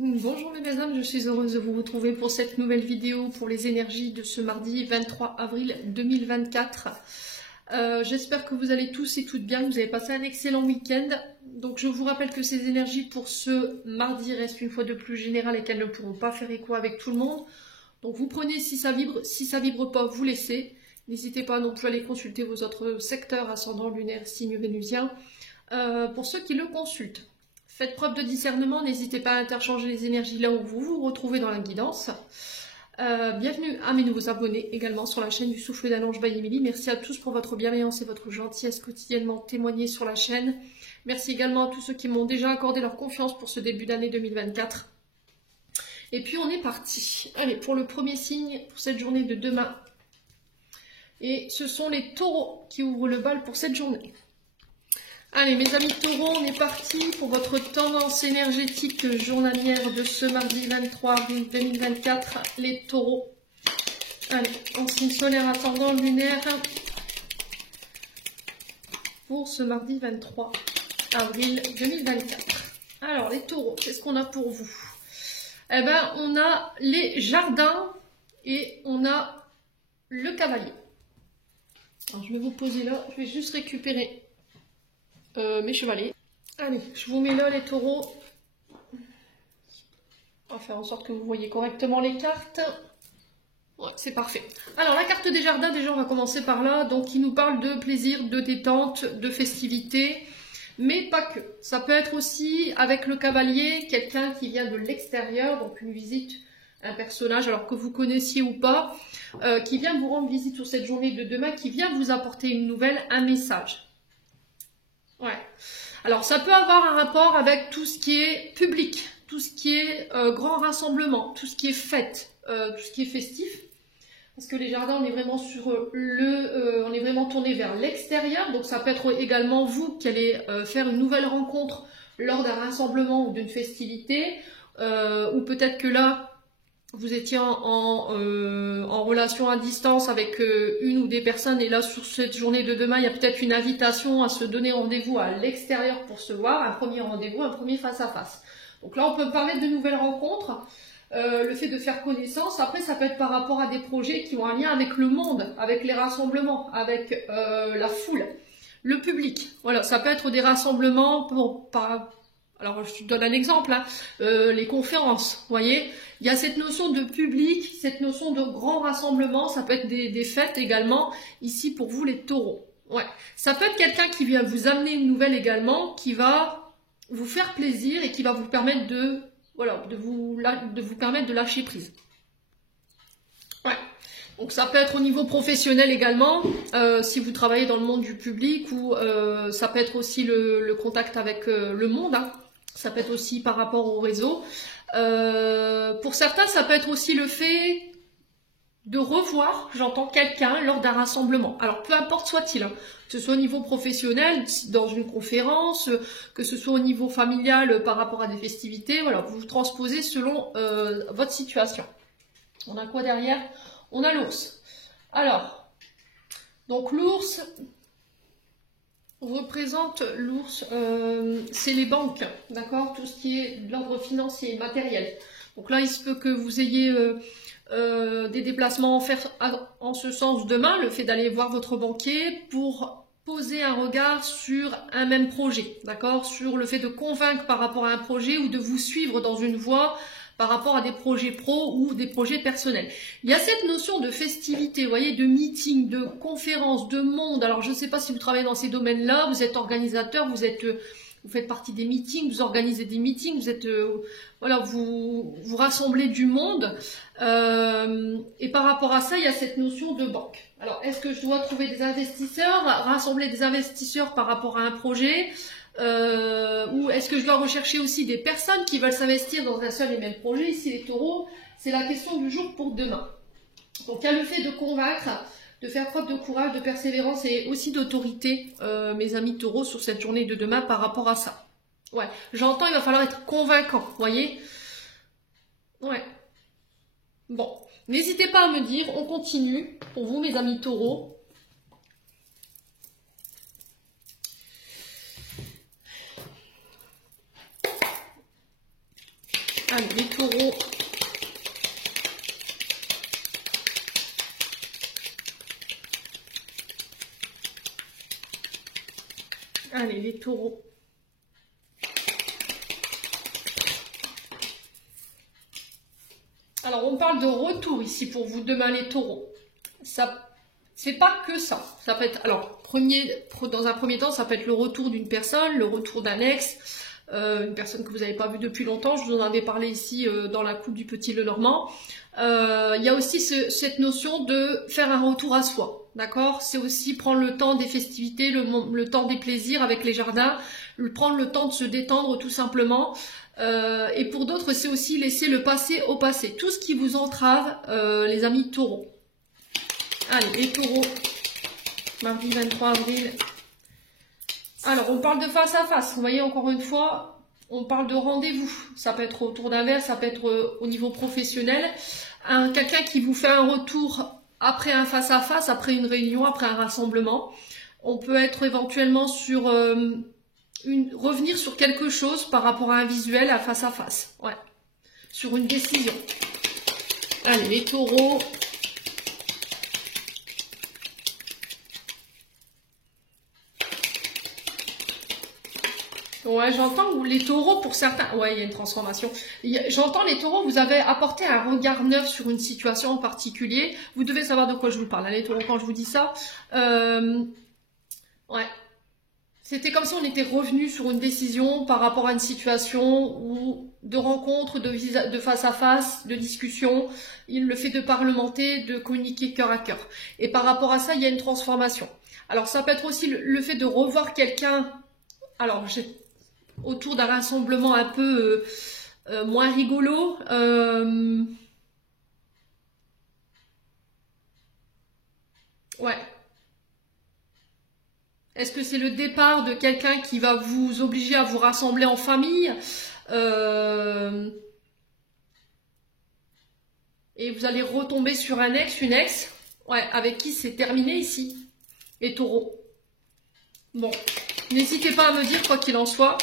Bonjour mes belles âmes, je suis heureuse de vous retrouver pour cette nouvelle vidéo pour les énergies de ce mardi 23 avril 2024. J'espère que vous allez tous et toutes bien, que vous avez passé un excellent week-end. Donc je vous rappelle que ces énergies pour ce mardi restent une fois de plus générales et qu'elles ne pourront pas faire écho avec tout le monde. Donc vous prenez si ça vibre pas, vous laissez. N'hésitez pas non plus à aller consulter vos autres secteurs, ascendant, lunaire, signe vénusien, pour ceux qui le consultent. Faites preuve de discernement, n'hésitez pas à interchanger les énergies là où vous vous retrouvez dans la guidance. Bienvenue à mes nouveaux abonnés également sur la chaîne du Souffle d'un Ange by Émilie. Merci à tous pour votre bienveillance et votre gentillesse quotidiennement témoignée sur la chaîne. Merci également à tous ceux qui m'ont déjà accordé leur confiance pour ce début d'année 2024. Et puis on est parti. Allez, pour le premier signe, pour cette journée de demain. Et ce sont les taureaux qui ouvrent le bal pour cette journée. Allez mes amis taureaux, on est parti pour votre tendance énergétique journalière de ce mardi 23 avril 2024. Les taureaux. Allez, en signe solaire ascendant lunaire. Pour ce mardi 23 avril 2024. Alors les taureaux, qu'est-ce qu'on a pour vous? Eh bien, on a les jardins et on a le cavalier. Alors je vais vous poser là, je vais juste récupérer mes chevalets. Allez, je vous mets là les taureaux. On va faire en sorte que vous voyez correctement les cartes. Ouais, c'est parfait. Alors la carte des jardins, déjà on va commencer par là. Donc il nous parle de plaisir, de détente, de festivité. Mais pas que. Ça peut être aussi avec le cavalier, quelqu'un qui vient de l'extérieur, donc une visite, un personnage, alors que vous connaissiez ou pas, qui vient vous rendre visite sur cette journée de demain, qui vient vous apporter une nouvelle, un message. Ouais. Alors ça peut avoir un rapport avec tout ce qui est public, tout ce qui est grand rassemblement, tout ce qui est fête, tout ce qui est festif. Parce que les jardins, on est vraiment sur on est vraiment tourné vers l'extérieur. Donc ça peut être également vous qui allez faire une nouvelle rencontre lors d'un rassemblement ou d'une festivité. Ou peut-être que là, vous étiez en relation à distance avec une ou des personnes. Et là, sur cette journée de demain, il y a peut-être une invitation à se donner rendez-vous à l'extérieur pour se voir. Un premier rendez-vous, un premier face-à-face. Donc là, on peut parler de nouvelles rencontres. Le fait de faire connaissance, après ça peut être par rapport à des projets qui ont un lien avec le monde, avec les rassemblements, avec la foule, le public. Voilà, ça peut être des rassemblements alors je donne un exemple, hein, les conférences, vous voyez. Il y a cette notion de public, cette notion de grand rassemblement, ça peut être des fêtes également, ici pour vous les taureaux. Ouais. Ça peut être quelqu'un qui vient vous amener une nouvelle également, qui va vous faire plaisir et qui va vous permettre de vous permettre de lâcher prise. Ouais. Donc ça peut être au niveau professionnel également, si vous travaillez dans le monde du public, ou ça peut être aussi le contact avec le monde, hein. Ça peut être aussi par rapport au réseau. Pour certains, ça peut être aussi le fait de revoir, j'entends quelqu'un lors d'un rassemblement. Alors peu importe soit-il, hein, que ce soit au niveau professionnel, dans une conférence, que ce soit au niveau familial par rapport à des festivités, voilà, vous transposez selon votre situation. On a quoi derrière? On a l'ours. Alors, donc l'ours représente l'ours, c'est les banques, d'accord? Tout ce qui est de l'ordre financier, matériel. Donc là, il se peut que vous ayez des déplacements en ce sens demain, le fait d'aller voir votre banquier pour poser un regard sur un même projet, d'accord, sur le fait de convaincre par rapport à un projet ou de vous suivre dans une voie par rapport à des projets pro ou des projets personnels. Il y a cette notion de festivité, vous voyez, de meeting, de conférence, de monde. Alors je ne sais pas si vous travaillez dans ces domaines-là, vous êtes organisateur, vous faites partie des meetings, vous organisez des meetings, vous êtes voilà, vous rassemblez du monde. Et par rapport à ça, il y a cette notion de banque. Alors, est-ce que je dois trouver des investisseurs, rassembler des investisseurs par rapport à un projet, ou est-ce que je dois rechercher aussi des personnes qui veulent s'investir dans un seul et même projet? Ici, les taureaux, c'est la question du jour pour demain. Donc, il y a le fait de convaincre, de faire preuve de courage, de persévérance et aussi d'autorité, mes amis taureaux, sur cette journée de demain par rapport à ça. Ouais, j'entends, il va falloir être convaincant, vous voyez? Ouais. Bon, n'hésitez pas à me dire, on continue, pour vous mes amis taureaux. Allez, les taureaux. Allez, les taureaux. Alors, on parle de retour ici pour vous demain, les taureaux. Ça, c'est pas que ça. Ça peut être, alors, dans un premier temps, ça peut être le retour d'une personne, le retour d'un ex, une personne que vous n'avez pas vue depuis longtemps. Je vous en avais parlé ici dans la coupe du Petit Lenormand. Il y a aussi cette notion de faire un retour à soi. D'accord? C'est aussi prendre le temps des festivités, le temps des plaisirs avec les jardins, prendre le temps de se détendre tout simplement. Et pour d'autres, c'est aussi laisser le passé au passé. Tout ce qui vous entrave, les amis taureaux. Allez, les taureaux, mardi 23 avril. Alors, on parle de face à face. Vous voyez, encore une fois, on parle de rendez-vous. Ça peut être autour d'un verre, ça peut être au niveau professionnel. Quelqu'un qui vous fait un retour après un face à face, après une réunion, après un rassemblement. On peut être éventuellement sur... revenir sur quelque chose par rapport à un visuel à face, ouais, sur une décision. Allez, les taureaux. Ouais, j'entends les taureaux pour certains. Ouais, il y a une transformation. J'entends les taureaux, vous avez apporté un regard neuf sur une situation en particulier. Vous devez savoir de quoi je vous parle, hein, les taureaux, quand je vous dis ça. Ouais. C'était comme si on était revenu sur une décision par rapport à une situation ou de rencontre, de face à face, de discussion, le fait de parlementer, de communiquer cœur à cœur. Et par rapport à ça, il y a une transformation. Alors ça peut être aussi le fait de revoir quelqu'un, alors autour d'un rassemblement un peu moins rigolo. Ouais. Est-ce que c'est le départ de quelqu'un qui va vous obliger à vous rassembler en famille et vous allez retomber sur un ex, une ex, ouais, avec qui c'est terminé ici, les taureaux. Bon, n'hésitez pas à me dire quoi qu'il en soit.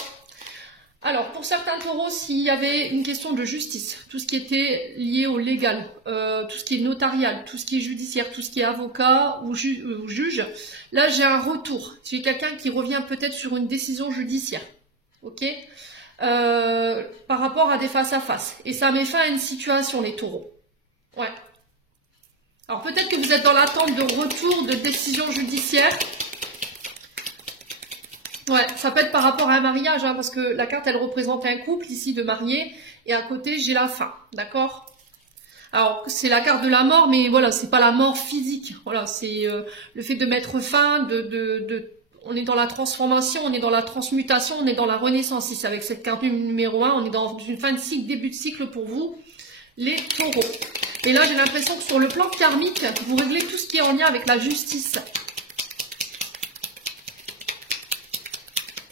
Alors, pour certains taureaux, s'il y avait une question de justice, tout ce qui était lié au légal, tout ce qui est notarial, tout ce qui est judiciaire, tout ce qui est avocat ou juge, là j'ai un retour. J'ai quelqu'un qui revient peut-être sur une décision judiciaire, ok, par rapport à des face-à-face. Et ça met fin à une situation, les taureaux. Ouais. Alors peut-être que vous êtes dans l'attente de retour de décision judiciaire. Ouais, ça peut être par rapport à un mariage, hein, parce que la carte, elle représente un couple ici de mariés, et à côté, j'ai la fin, d'accord? Alors, c'est la carte de la mort, mais voilà, c'est pas la mort physique, voilà, c'est le fait de mettre fin, on est dans la transformation, on est dans la transmutation, on est dans la renaissance, ici, avec cette carte numéro 1, on est dans une fin de cycle, début de cycle pour vous, les taureaux. Et là, j'ai l'impression que sur le plan karmique, vous réglez tout ce qui est en lien avec la justice.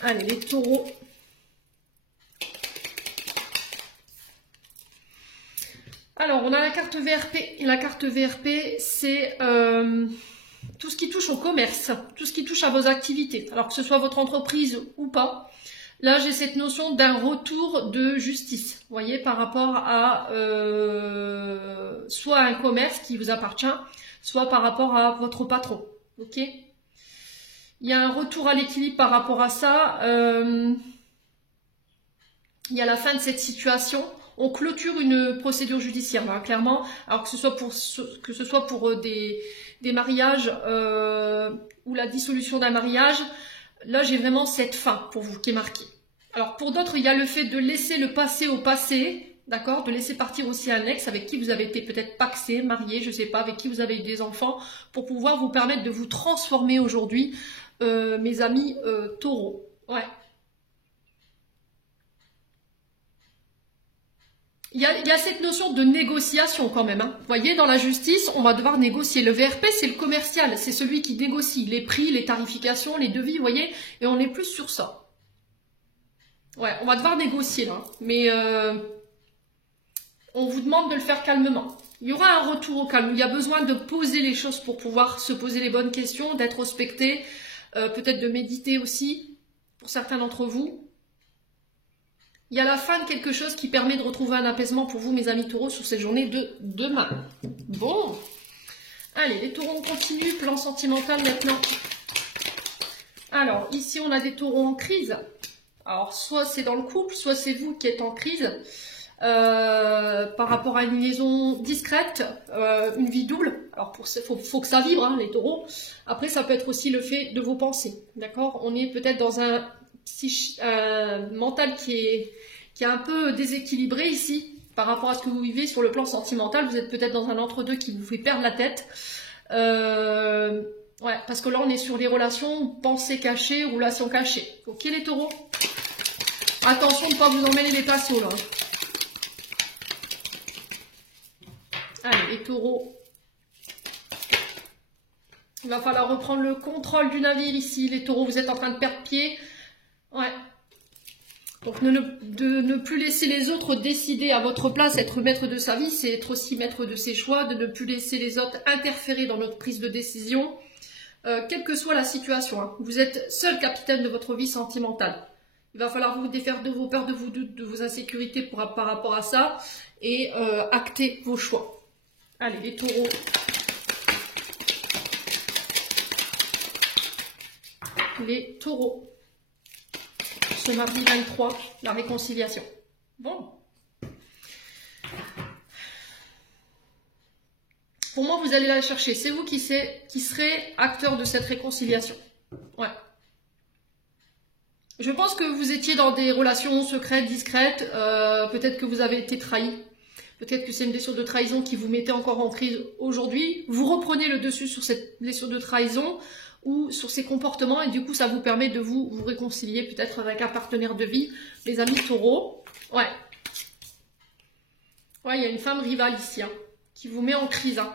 Allez, les taureaux. Alors, on a la carte VRP. Et la carte VRP, c'est tout ce qui touche au commerce, tout ce qui touche à vos activités. Alors, que ce soit votre entreprise ou pas. Là, j'ai cette notion d'un retour de justice. Vous voyez, par rapport à soit un commerce qui vous appartient, soit par rapport à votre patron. Ok ? Il y a un retour à l'équilibre par rapport à ça. Il y a la fin de cette situation. On clôture une procédure judiciaire, là, clairement. Alors que ce soit pour des mariages ou la dissolution d'un mariage, là j'ai vraiment cette fin pour vous qui est marquée. Alors pour d'autres, il y a le fait de laisser le passé au passé, d'accord, de laisser partir aussi un ex avec qui vous avez été peut-être pacsé, marié, je ne sais pas, avec qui vous avez eu des enfants, pour pouvoir vous permettre de vous transformer aujourd'hui. Mes amis taureaux, ouais. Il y a cette notion de négociation quand même. Hein. Vous voyez, dans la justice, on va devoir négocier. Le VRP, c'est le commercial, c'est celui qui négocie les prix, les tarifications, les devis, vous voyez, et on est plus sur ça. Ouais, on va devoir négocier là, mais on vous demande de le faire calmement. Il y aura un retour au calme. Il y a besoin de poser les choses pour pouvoir se poser les bonnes questions, d'être respecté. Peut-être de méditer aussi, pour certains d'entre vous. Il y a la fin de quelque chose qui permet de retrouver un apaisement pour vous, mes amis taureaux, sur cette journée de demain. Bon. Allez, les taureaux, on continue. Plan sentimental maintenant. Alors, ici, on a des taureaux en crise. Alors, soit c'est dans le couple, soit c'est vous qui êtes en crise. Par rapport à une liaison discrète, une vie double. Alors, faut que ça vibre, hein, les taureaux. Après, ça peut être aussi le fait de vos pensées. D'accord? On est peut-être dans un mental qui est un peu déséquilibré ici par rapport à ce que vous vivez sur le plan sentimental. Vous êtes peut-être dans un entre-deux qui vous fait perdre la tête. Ouais, parce que là on est sur des relations pensées cachées, relations cachées. Ok les taureaux? Attention de ne pas vous emmêler les pinceaux là. Allez les taureaux. Il va falloir reprendre le contrôle du navire ici. Les taureaux, vous êtes en train de perdre pied. Ouais. Donc de ne plus laisser les autres décider à votre place, être maître de sa vie, c'est être aussi maître de ses choix, de ne plus laisser les autres interférer dans notre prise de décision, quelle que soit la situation. Hein. Vous êtes seul capitaine de votre vie sentimentale. Il va falloir vous défaire de vos peurs, de vos doutes, de vos insécurités par rapport à ça et acter vos choix. Allez, les taureaux. Les taureaux. Ce mardi 23, la réconciliation. Bon. Pour moi, vous allez la chercher. C'est vous qui serez acteur de cette réconciliation. Ouais. Je pense que vous étiez dans des relations secrètes, discrètes. Peut-être que vous avez été trahi. Peut-être que c'est une blessure de trahison qui vous mettait encore en crise aujourd'hui. Vous reprenez le dessus sur cette blessure de trahison ou sur ces comportements et du coup ça vous permet de vous réconcilier peut-être avec un partenaire de vie, les amis taureaux. Ouais. Ouais, il y a une femme rivale ici, hein, qui vous met en crise. Hein.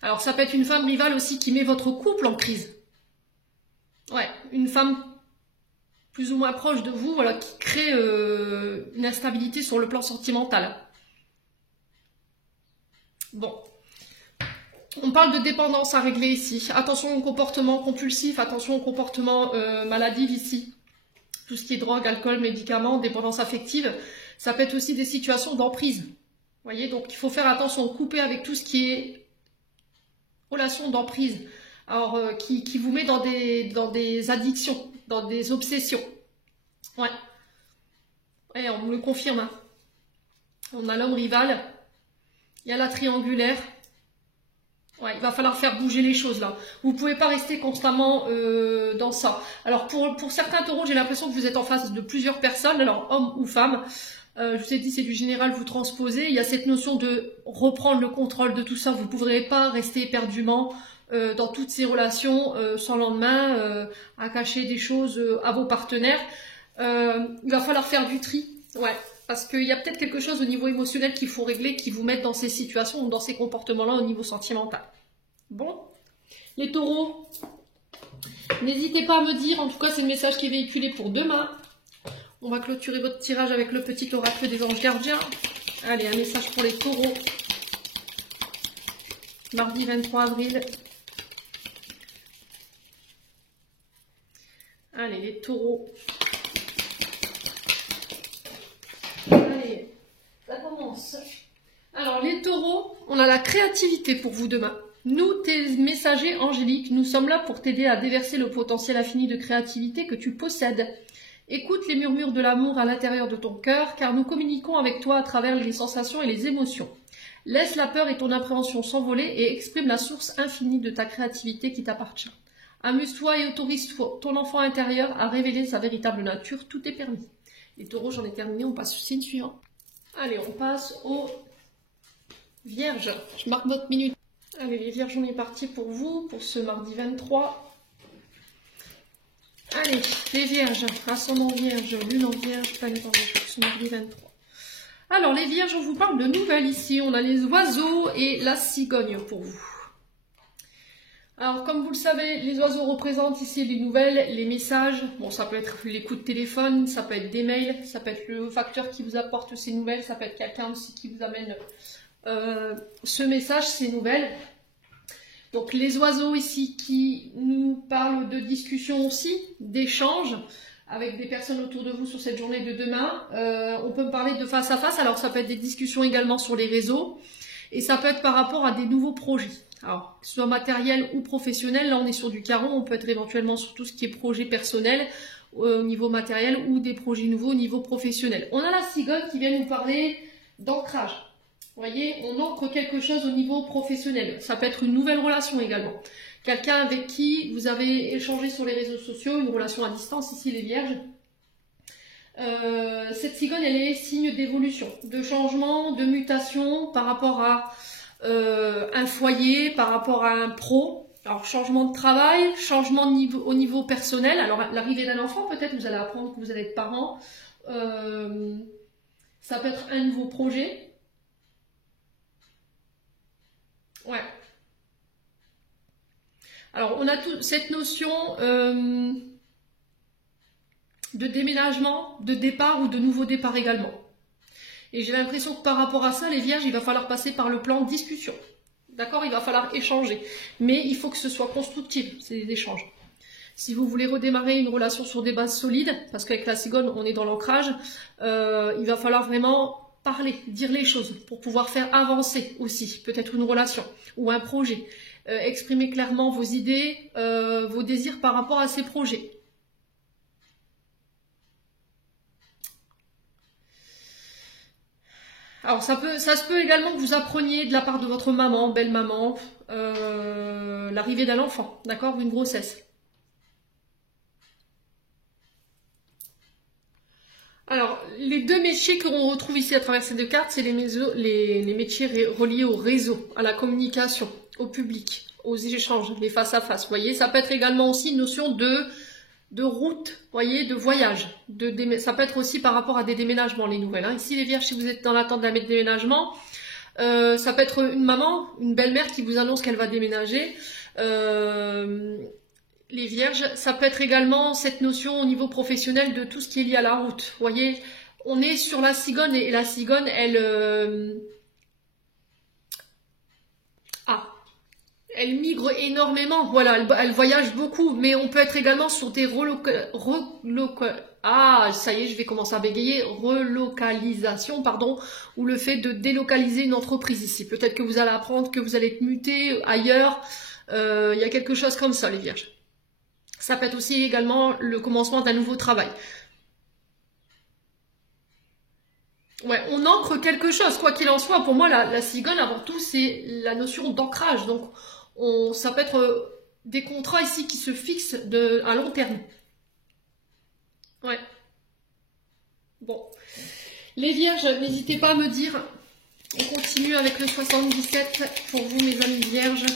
Alors ça peut être une femme rivale aussi qui met votre couple en crise. Ouais, une femme plus ou moins proche de vous, voilà, qui crée une instabilité sur le plan sentimental. Bon. On parle de dépendance à régler ici. Attention au comportement compulsif, attention au comportement maladif ici. Tout ce qui est drogue, alcool, médicaments, dépendance affective. Ça peut être aussi des situations d'emprise. Vous voyez, donc il faut faire attention, couper avec tout ce qui est relation d'emprise. Alors, qui vous met dans des addictions, dans des obsessions. Ouais. Ouais, on me le confirme. Hein. On a l'homme rival. Il y a la triangulaire. Ouais, il va falloir faire bouger les choses là. Vous ne pouvez pas rester constamment dans ça. Alors pour certains taureaux, j'ai l'impression que vous êtes en face de plusieurs personnes, alors hommes ou femmes. Je vous ai dit, c'est du général, vous transposez. Il y a cette notion de reprendre le contrôle de tout ça. Vous ne pourrez pas rester éperdument dans toutes ces relations sans lendemain, à cacher des choses à vos partenaires. Il va falloir faire du tri. Ouais. Parce qu'il y a peut-être quelque chose au niveau émotionnel qu'il faut régler, qui vous mette dans ces situations ou dans ces comportements-là au niveau sentimental. Bon, les taureaux, n'hésitez pas à me dire, en tout cas c'est le message qui est véhiculé pour demain. On va clôturer votre tirage avec le petit oracle des anges gardiens. Allez, un message pour les taureaux. Mardi 23 avril. Allez, les taureaux. Allez, ça commence. Alors, les taureaux, on a la créativité pour vous demain. Nous, tes messagers angéliques, nous sommes là pour t'aider à déverser le potentiel infini de créativité que tu possèdes. Écoute les murmures de l'amour à l'intérieur de ton cœur, car nous communiquons avec toi à travers les sensations et les émotions. Laisse la peur et ton appréhension s'envoler et exprime la source infinie de ta créativité qui t'appartient. Amuse-toi et autorise ton enfant intérieur à révéler sa véritable nature, tout est permis. Les taureaux, j'en ai terminé, on passe au signe suivant. Allez, on passe aux vierges. Je marque votre minute. Allez, les vierges, on est parti pour vous, pour ce mardi 23. Allez, les vierges, ascendant vierge, lune en vierge, planète en vierge, pour ce mardi 23. Alors, les vierges, on vous parle de nouvelles ici. On a les oiseaux et la cigogne pour vous. Alors, comme vous le savez, les oiseaux représentent ici les nouvelles, les messages. Bon, ça peut être les coups de téléphone, ça peut être des mails, ça peut être le facteur qui vous apporte ces nouvelles, ça peut être quelqu'un aussi qui vous amène ce message, ces nouvelles. Donc, les oiseaux ici qui nous parlent de discussion aussi, d'échanges, avec des personnes autour de vous sur cette journée de demain. On peut parler de face à face, alors ça peut être des discussions également sur les réseaux, et ça peut être par rapport à des nouveaux projets. Alors, que ce soit matériel ou professionnel, là on est sur du carreau, on peut être éventuellement sur tout ce qui est projet personnel au niveau matériel ou des projets nouveaux au niveau professionnel. On a la cigogne qui vient nous parler d'ancrage. Vous voyez, on ancre quelque chose au niveau professionnel. Ça peut être une nouvelle relation également. Quelqu'un avec qui vous avez échangé sur les réseaux sociaux, une relation à distance, ici les vierges. Cette cigogne, elle est signe d'évolution, de changement, de mutation par rapport à un foyer, par rapport à un pro. Alors, changement de travail, changement au niveau personnel. Alors, l'arrivée d'un enfant, peut-être, vous allez apprendre que vous allez être parent. Ça peut être un nouveau projet. Ouais. Alors, on a cette notion de déménagement, de départ ou de nouveau départ également. Et j'ai l'impression que par rapport à ça, les vierges, il va falloir passer par le plan discussion. D'accord? Il va falloir échanger. Mais il faut que ce soit constructif, ces échanges. Si vous voulez redémarrer une relation sur des bases solides, parce qu'avec la cigogne, on est dans l'ancrage, il va falloir vraiment parler, dire les choses pour pouvoir faire avancer aussi, peut-être une relation ou un projet. Exprimer clairement vos idées, vos désirs par rapport à ces projets. Alors ça se peut également que vous appreniez de la part de votre maman, belle-maman, l'arrivée d'un enfant, d'accord, ou une grossesse. Alors, les deux métiers que l'on retrouve ici à travers ces deux cartes, c'est les métiers reliés au réseau, à la communication, au public, aux échanges, les face-à-face. Vous voyez, ça peut être également aussi une notion de route, vous voyez, de voyage. Ça peut être aussi par rapport à des déménagements, les nouvelles. Hein. Ici, les vierges, si vous êtes dans l'attente d'un déménagement, ça peut être une maman, une belle-mère qui vous annonce qu'elle va déménager. Les vierges, ça peut être également cette notion au niveau professionnel de tout ce qui est lié à la route. Vous voyez, on est sur la cigogne et la cigogne, elle migre énormément. Voilà, elle voyage beaucoup, mais on peut être également sur des ça y est, je vais commencer à bégayer. Relocalisation, pardon, ou le fait de délocaliser une entreprise ici. Peut-être que vous allez apprendre que vous allez être muté ailleurs. Il y a quelque chose comme ça, les vierges. Ça peut être aussi également le commencement d'un nouveau travail. Ouais, on ancre quelque chose, quoi qu'il en soit. Pour moi, la cigogne, avant tout, c'est la notion d'ancrage. Donc, ça peut être des contrats ici qui se fixent à long terme. Ouais. Bon. Les vierges, n'hésitez pas à me dire. On continue avec le 77 pour vous, mes amis vierges.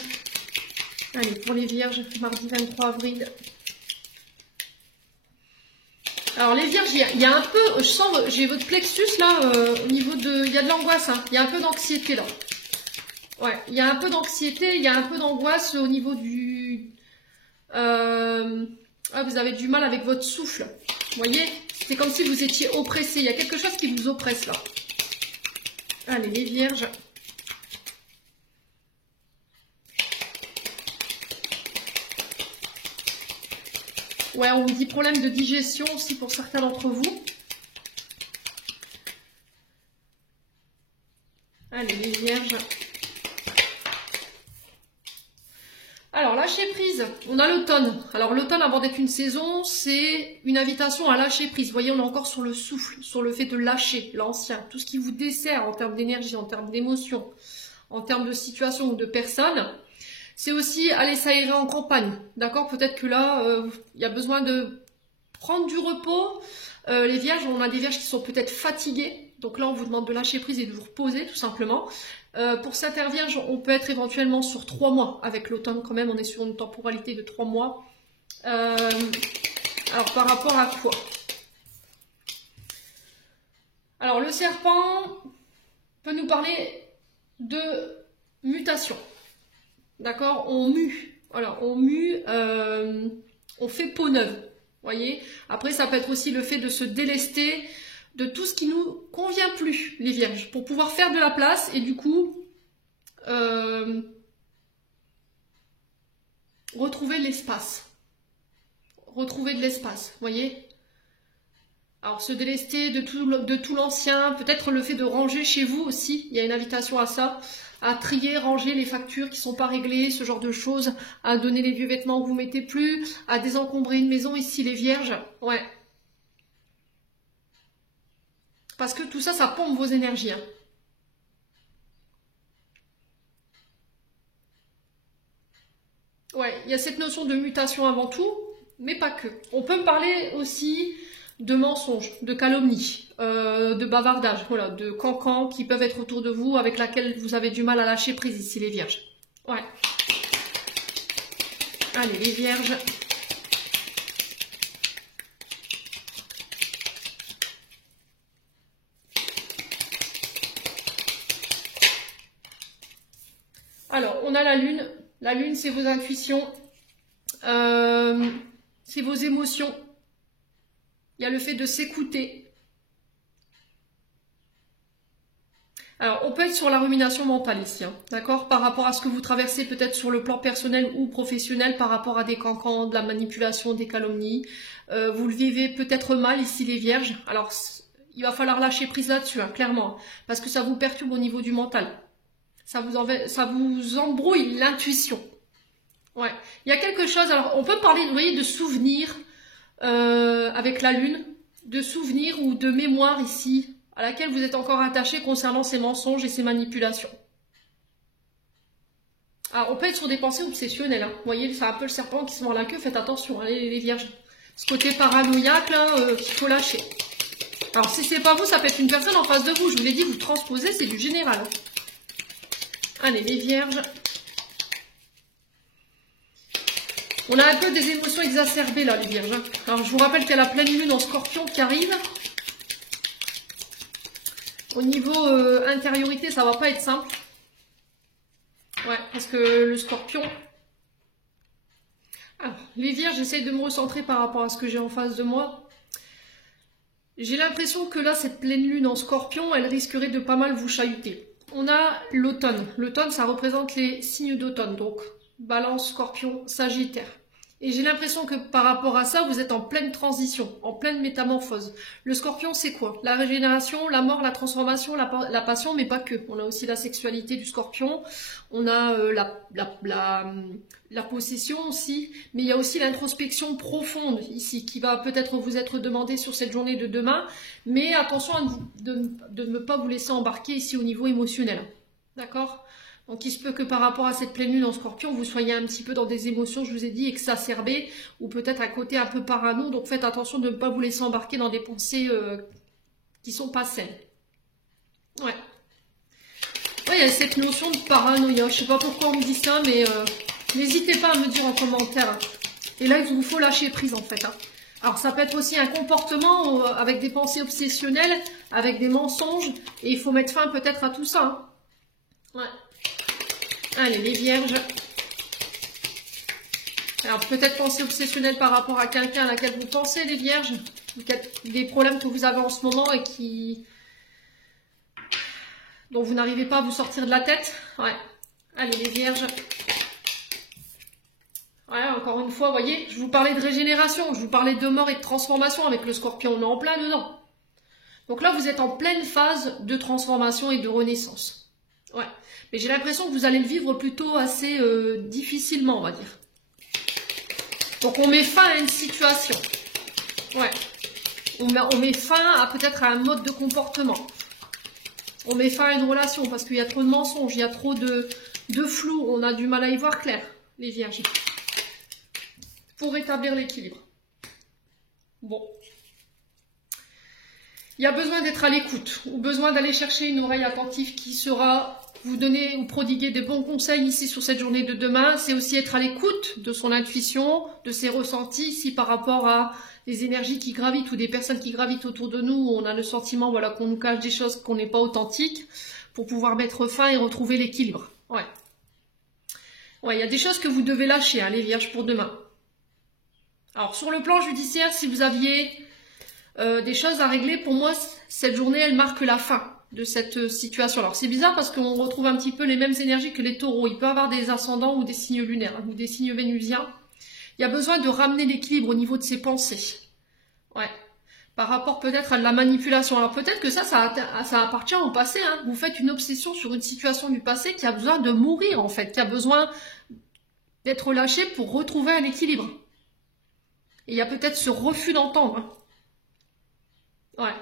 Allez, pour les vierges, mardi 23 avril. Alors les vierges, il y a un peu, je sens, j'ai votre plexus là, au niveau de, il y a de l'angoisse, hein, il y a un peu d'anxiété là. Ouais, il y a un peu d'anxiété, il y a un peu d'angoisse au niveau du... vous avez du mal avec votre souffle. Vous voyez, c'est comme si vous étiez oppressé, il y a quelque chose qui vous oppresse là. Allez les vierges. Ouais, on me dit problème de digestion aussi pour certains d'entre vous. Allez, les vierges. Alors, lâcher prise. On a l'automne. Alors, l'automne, avant d'être une saison, c'est une invitation à lâcher prise. Vous voyez, on est encore sur le souffle, sur le fait de lâcher l'ancien. Tout ce qui vous dessert en termes d'énergie, en termes d'émotion, en termes de situation ou de personne. C'est aussi aller s'aérer en campagne, d'accord? Peut-être que là, il y a besoin de prendre du repos. Les vierges, on a des vierges qui sont peut-être fatiguées. Donc là, on vous demande de lâcher prise et de vous reposer, tout simplement. Pour certaines vierges, on peut être éventuellement sur 3 mois. Avec l'automne, quand même, on est sur une temporalité de 3 mois. Alors, par rapport à quoi? Alors, le serpent peut nous parler de mutation. D'accord, on mue, voilà, on mue, on fait peau neuve, voyez. Après, ça peut être aussi le fait de se délester de tout ce qui nous convient plus, les vierges, pour pouvoir faire de la place et du coup, retrouver l'espace. Retrouver de l'espace, voyez. Alors, se délester de tout l'ancien, peut-être le fait de ranger chez vous aussi, il y a une invitation à ça, à trier, ranger les factures qui sont pas réglées, ce genre de choses, à donner les vieux vêtements que vous mettez plus, à désencombrer une maison ici, les vierges, ouais. Parce que tout ça, ça pompe vos énergies, hein. Ouais, il y a cette notion de mutation avant tout, mais pas que. On peut me parler aussi de mensonges, de calomnies, de bavardages, voilà, de cancans qui peuvent être autour de vous, avec laquelle vous avez du mal à lâcher prise ici, les vierges. Ouais. Allez, les vierges. Alors, on a la lune. La lune, c'est vos intuitions, c'est vos émotions. Il y a le fait de s'écouter. Alors, on peut être sur la rumination mentale ici, hein, d'accord? Par rapport à ce que vous traversez peut-être sur le plan personnel ou professionnel, par rapport à des cancans, de la manipulation, des calomnies. Vous le vivez peut-être mal ici, les vierges. Alors, il va falloir lâcher prise là-dessus, hein, clairement, parce que ça vous perturbe au niveau du mental. Ça vous embrouille l'intuition. Ouais. Il y a quelque chose, alors on peut parler, vous voyez, de souvenirs avec la lune, de souvenirs ou de mémoire ici, à laquelle vous êtes encore attaché concernant ces mensonges et ces manipulations. Alors on peut être sur des pensées obsessionnelles, hein. Vous voyez, c'est un peu le serpent qui se mord la queue, faites attention, hein, les vierges. Ce côté paranoïaque, là, qu'il faut lâcher. Alors si c'est pas vous, ça peut être une personne en face de vous, je vous l'ai dit, vous transposez, c'est du général, hein. Allez, les vierges. On a un peu des émotions exacerbées là, les vierges, hein. Alors, je vous rappelle qu'il y a la pleine lune en scorpion qui arrive. Au niveau intériorité, ça va pas être simple. Ouais, parce que le scorpion... Alors, les vierges, j'essaie de me recentrer par rapport à ce que j'ai en face de moi. J'ai l'impression que là, cette pleine lune en scorpion, elle risquerait de pas mal vous chahuter. On a l'automne. L'automne, ça représente les signes d'automne, donc Balance, Scorpion, Sagittaire. Et j'ai l'impression que par rapport à ça, vous êtes en pleine transition, en pleine métamorphose. Le Scorpion, c'est quoi? La régénération, la mort, la transformation, la passion, mais pas que. On a aussi la sexualité du Scorpion, on a la possession aussi, mais il y a aussi l'introspection profonde ici, qui va peut-être vous être demandée sur cette journée de demain, mais attention de ne pas vous laisser embarquer ici au niveau émotionnel. D'accord? Donc il se peut que par rapport à cette pleine lune en scorpion, vous soyez un petit peu dans des émotions, je vous ai dit, exacerbées, ou peut-être un côté un peu parano, donc faites attention de ne pas vous laisser embarquer dans des pensées qui sont pas saines. Ouais. Ouais, il y a cette notion de paranoïa, je sais pas pourquoi on me dit ça, mais n'hésitez pas à me dire en commentaire. Et là, il vous faut lâcher prise en fait, hein. Alors ça peut être aussi un comportement avec des pensées obsessionnelles, avec des mensonges, et il faut mettre fin peut-être à tout ça, hein. Ouais. Allez, les vierges. Alors, peut-être pensée obsessionnelle par rapport à quelqu'un à laquelle vous pensez, les vierges. Des problèmes que vous avez en ce moment et dont vous n'arrivez pas à vous sortir de la tête. Ouais. Allez, les vierges. Voilà, encore une fois, vous voyez, je vous parlais de régénération, je vous parlais de mort et de transformation avec le scorpion. On est en plein dedans. Donc là, vous êtes en pleine phase de transformation et de renaissance. Ouais. Mais j'ai l'impression que vous allez le vivre plutôt assez difficilement, on va dire. Donc on met fin à une situation. Ouais. On met fin à peut-être à un mode de comportement. On met fin à une relation parce qu'il y a trop de mensonges, il y a trop de flou, on a du mal à y voir clair, les vierges. Pour rétablir l'équilibre. Bon. Il y a besoin d'être à l'écoute, ou besoin d'aller chercher une oreille attentive qui sera vous donner ou prodiguer des bons conseils ici sur cette journée de demain. C'est aussi être à l'écoute de son intuition, de ses ressentis ici par rapport à des énergies qui gravitent ou des personnes qui gravitent autour de nous. Où on a le sentiment, voilà, qu'on nous cache des choses, qu'on n'est pas authentique, pour pouvoir mettre fin et retrouver l'équilibre. Ouais. Ouais, il y a des choses que vous devez lâcher, hein, les vierges, pour demain. Alors, sur le plan judiciaire, si vous aviez des choses à régler, pour moi, cette journée, elle marque la fin de cette situation. Alors, c'est bizarre parce qu'on retrouve un petit peu les mêmes énergies que les taureaux. Il peut y avoir des ascendants ou des signes lunaires, hein, ou des signes vénusiens. Il y a besoin de ramener l'équilibre au niveau de ses pensées. Ouais. par rapport peut-être à de la manipulation. Alors peut-être que ça appartient au passé. Hein. Vous faites une obsession sur une situation du passé qui a besoin de mourir en fait, qui a besoin d'être lâché pour retrouver un équilibre. Et il y a peut-être ce refus d'entendre. Hein. Ouais.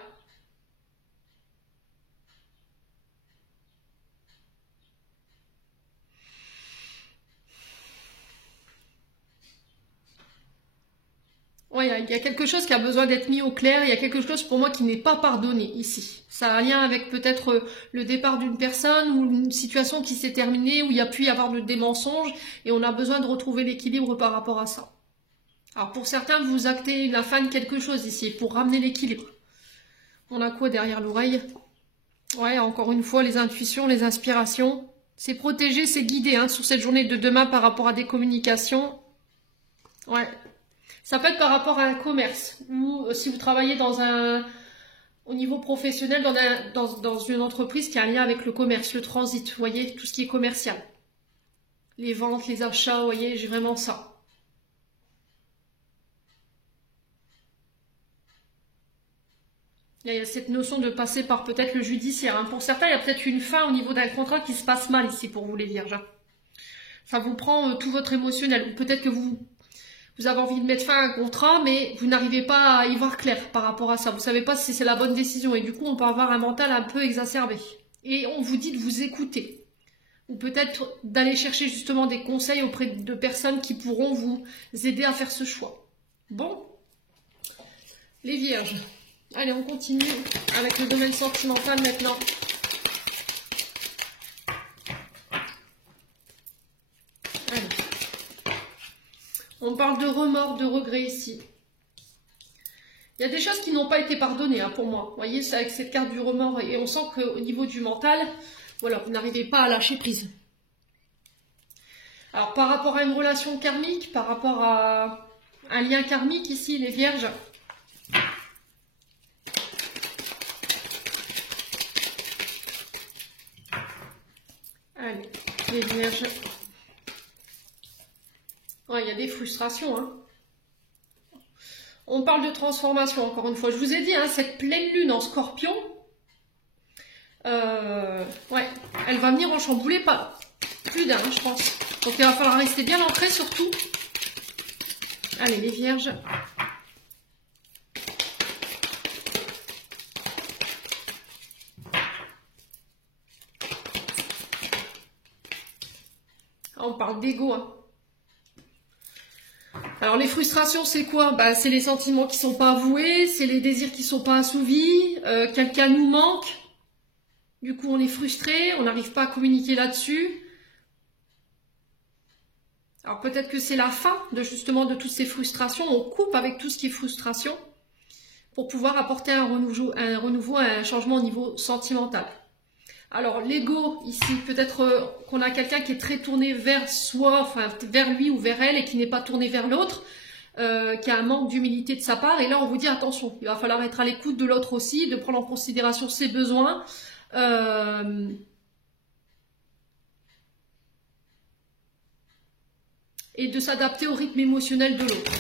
Oui, il y a quelque chose qui a besoin d'être mis au clair, il y a quelque chose pour moi qui n'est pas pardonné ici. Ça a un lien avec peut-être le départ d'une personne ou une situation qui s'est terminée où il y a pu y avoir des mensonges et on a besoin de retrouver l'équilibre par rapport à ça. Alors pour certains, vous actez la fin de quelque chose ici pour ramener l'équilibre. On a quoi derrière l'oreille? Ouais, encore une fois, les intuitions, les inspirations. C'est protégé, c'est guidé hein, sur cette journée de demain par rapport à des communications. Ouais. Ça peut être par rapport à un commerce ou si vous travaillez au niveau professionnel dans une entreprise qui a un lien avec le commerce, le transit, vous voyez, tout ce qui est commercial. Les ventes, les achats, vous voyez, j'ai vraiment ça. Il y a cette notion de passer par peut-être le judiciaire. Hein. Pour certains, il y a peut-être une fin au niveau d'un contrat qui se passe mal ici pour vous les vierges. Ça vous prend tout votre émotionnel. Ou peut-être que vous avez envie de mettre fin à un contrat, mais vous n'arrivez pas à y voir clair par rapport à ça. Vous ne savez pas si c'est la bonne décision. Et du coup, on peut avoir un mental un peu exacerbé. Et on vous dit de vous écouter. Ou peut-être d'aller chercher justement des conseils auprès de personnes qui pourront vous aider à faire ce choix. Bon. Les vierges. Allez, on continue avec le domaine sentimental maintenant. Allez. On parle de remords, de regrets ici. Il y a des choses qui n'ont pas été pardonnées hein, pour moi. Vous voyez, c'est avec cette carte du remords et on sent qu'au niveau du mental, voilà, vous n'arrivez pas à lâcher prise. Alors, par rapport à une relation karmique, par rapport à un lien karmique ici, les vierges. Allez, les vierges. Ouais, il y a des frustrations. Hein. On parle de transformation, encore une fois. Je vous ai dit, hein, cette pleine lune en scorpion, ouais, elle va venir en chambouler pas plus d'un, je pense. Donc il va falloir rester bien ancré surtout. Allez, les vierges. On parle d'ego. Hein. Alors les frustrations, c'est quoi? Bah, c'est les sentiments qui ne sont pas avoués, c'est les désirs qui ne sont pas assouvis, quelqu'un nous manque. Du coup, on est frustré, on n'arrive pas à communiquer là-dessus. Alors peut-être que c'est la fin de justement de toutes ces frustrations. On coupe avec tout ce qui est frustration pour pouvoir apporter un renouveau, un changement au niveau sentimental. Alors l'ego ici, peut-être qu'on a quelqu'un qui est très tourné vers soi, enfin vers lui ou vers elle et qui n'est pas tourné vers l'autre, qui a un manque d'humilité de sa part. Et là on vous dit attention, il va falloir être à l'écoute de l'autre aussi, de prendre en considération ses besoins. Et de s'adapter au rythme émotionnel de l'autre.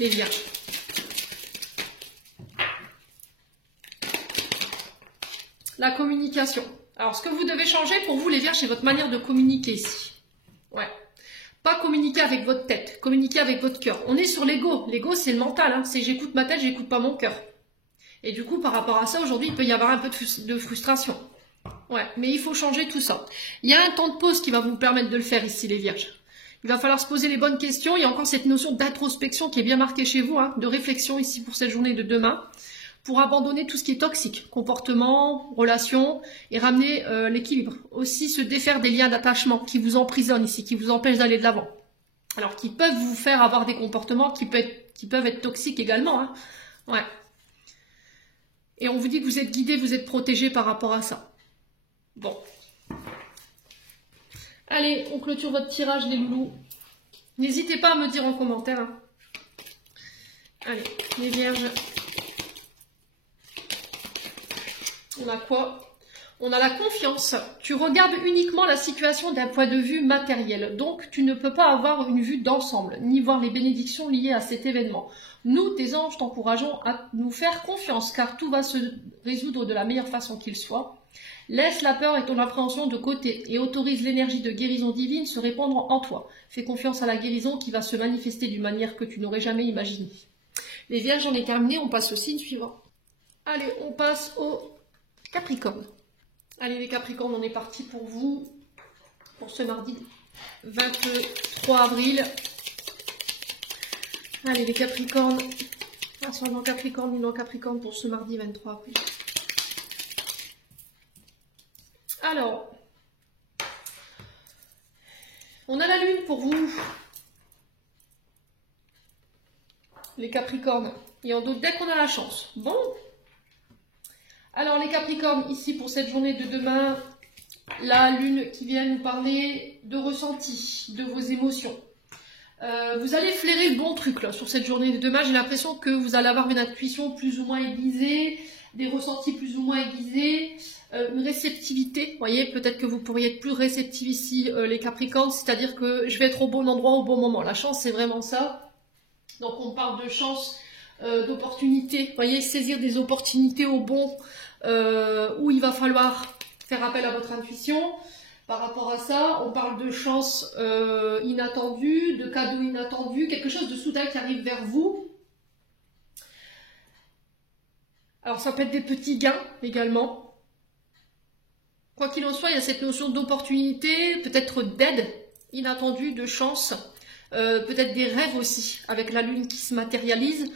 Les vierges. La communication. Alors, ce que vous devez changer pour vous, les vierges, c'est votre manière de communiquer ici. Ouais. Pas communiquer avec votre tête, communiquer avec votre cœur. On est sur l'ego. L'ego, c'est le mental. Hein. C'est j'écoute ma tête, j'écoute pas mon cœur. Et du coup, par rapport à ça, aujourd'hui, il peut y avoir un peu de frustration. Ouais, mais il faut changer tout ça. Il y a un temps de pause qui va vous permettre de le faire ici, les vierges. Il va falloir se poser les bonnes questions. Il y a encore cette notion d'introspection qui est bien marquée chez vous, hein, de réflexion ici pour cette journée de demain, pour abandonner tout ce qui est toxique, comportement, relations, et ramener l'équilibre. Aussi se défaire des liens d'attachement qui vous emprisonnent ici, qui vous empêchent d'aller de l'avant. Alors, qui peuvent vous faire avoir des comportements qui peuvent être toxiques également. Hein. Ouais. Et on vous dit que vous êtes guidé, vous êtes protégé par rapport à ça. Bon. Allez, on clôture votre tirage, les loulous. N'hésitez pas à me dire en commentaire. Hein. Allez, les vierges. On a quoi? On a la confiance. Tu regardes uniquement la situation d'un point de vue matériel. Donc, tu ne peux pas avoir une vue d'ensemble, ni voir les bénédictions liées à cet événement. Nous, tes anges, t'encourageons à nous faire confiance, car tout va se résoudre de la meilleure façon qu'il soit. Laisse la peur et ton appréhension de côté et autorise l'énergie de guérison divine se répandre en toi. Fais confiance à la guérison qui va se manifester d'une manière que tu n'aurais jamais imaginée. Les vierges, j'en ai terminé, on passe au signe suivant. Allez, on passe au Capricorne. Allez les Capricornes, on est parti pour vous, pour ce mardi 23 avril. Allez les Capricornes, ascendant Capricorne, lunaire Capricorne pour ce mardi 23 avril. Alors, on a la lune pour vous, les Capricornes, et en d'autres, dès qu'on a la chance. Bon. Alors les Capricornes, ici pour cette journée de demain, la lune qui vient nous parler de ressenti, de vos émotions. Vous allez flairer le bon truc là sur cette journée de demain. J'ai l'impression que vous allez avoir une intuition plus ou moins aiguisée, des ressentis plus ou moins aiguisés, une réceptivité. Vous voyez, peut-être que vous pourriez être plus réceptifs ici, les Capricornes, c'est-à-dire que je vais être au bon endroit au bon moment. La chance, c'est vraiment ça. Donc on parle de chance, d'opportunité. Vous voyez, saisir des opportunités au bon, où il va falloir faire appel à votre intuition. Par rapport à ça, on parle de chance inattendue, de cadeaux inattendus, quelque chose de soudain qui arrive vers vous. Alors ça peut être des petits gains également. Quoi qu'il en soit, il y a cette notion d'opportunité, peut-être d'aide inattendue, de chance, peut-être des rêves aussi, avec la lune qui se matérialise.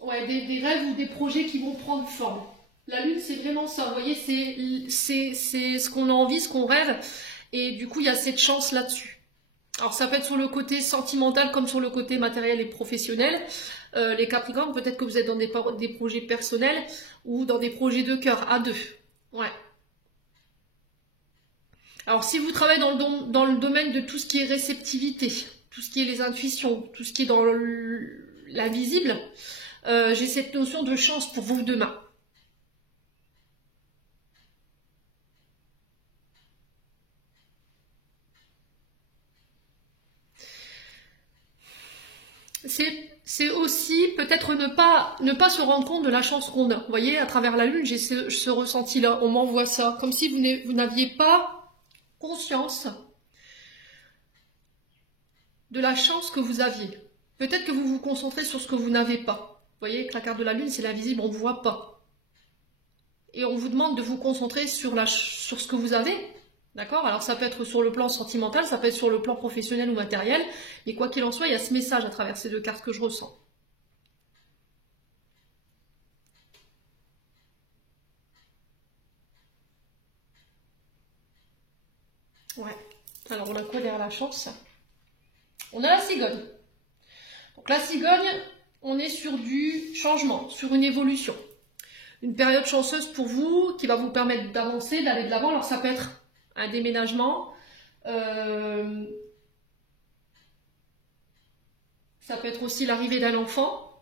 Ouais, des rêves ou des projets qui vont prendre forme. La lune, c'est vraiment ça, vous voyez, c'est ce qu'on a envie, ce qu'on rêve, et du coup, il y a cette chance là-dessus. Alors, ça peut être sur le côté sentimental comme sur le côté matériel et professionnel. Les Capricornes, peut-être que vous êtes dans des projets personnels ou dans des projets de cœur, à deux. Ouais. Alors, si vous travaillez dans le domaine de tout ce qui est réceptivité, tout ce qui est les intuitions, tout ce qui est dans l'invisible, j'ai cette notion de chance pour vous demain. C'est aussi peut-être ne pas se rendre compte de la chance qu'on a. Vous voyez, à travers la lune, j'ai ce ressenti-là. On m'envoie ça, comme si vous n'aviez pas conscience de la chance que vous aviez. Peut-être que vous vous concentrez sur ce que vous n'avez pas. Vous voyez que la carte de la lune, c'est l'invisible, on ne voit pas. Et on vous demande de vous concentrer sur ce que vous avez. D'accord? Alors ça peut être sur le plan sentimental, ça peut être sur le plan professionnel ou matériel, mais quoi qu'il en soit, il y a ce message à travers ces deux cartes que je ressens. Ouais. Alors on a quoi derrière la chance? On a la cigogne. Donc la cigogne, on est sur du changement, sur une évolution. Une période chanceuse pour vous, qui va vous permettre d'avancer, d'aller de l'avant. Alors ça peut être un déménagement, ça peut être aussi l'arrivée d'un enfant.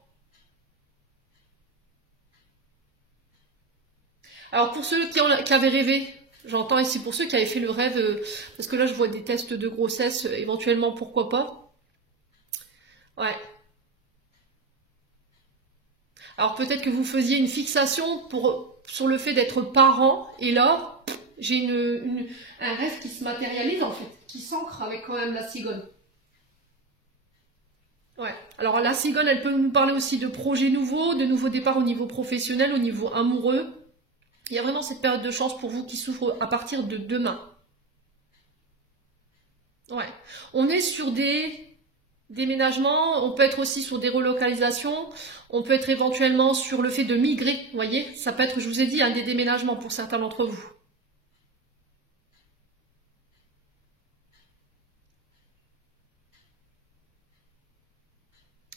Alors pour ceux qui avaient rêvé, j'entends ici pour ceux qui avaient fait le rêve, parce que là je vois des tests de grossesse, éventuellement pourquoi pas. Ouais. Alors peut-être que vous faisiez une fixation sur le fait d'être parent, et là, j'ai un rêve qui se matérialise en fait, qui s'ancre avec quand même la cigogne. Ouais. Alors la cigogne, elle peut nous parler aussi de projets nouveaux, de nouveaux départs au niveau professionnel, au niveau amoureux. Il y a vraiment cette période de chance pour vous qui s'ouvre à partir de demain. Ouais. On est sur des déménagements, on peut être aussi sur des relocalisations, on peut être éventuellement sur le fait de migrer, vous voyez. Ça peut être, je vous ai dit, des déménagements pour certains d'entre vous.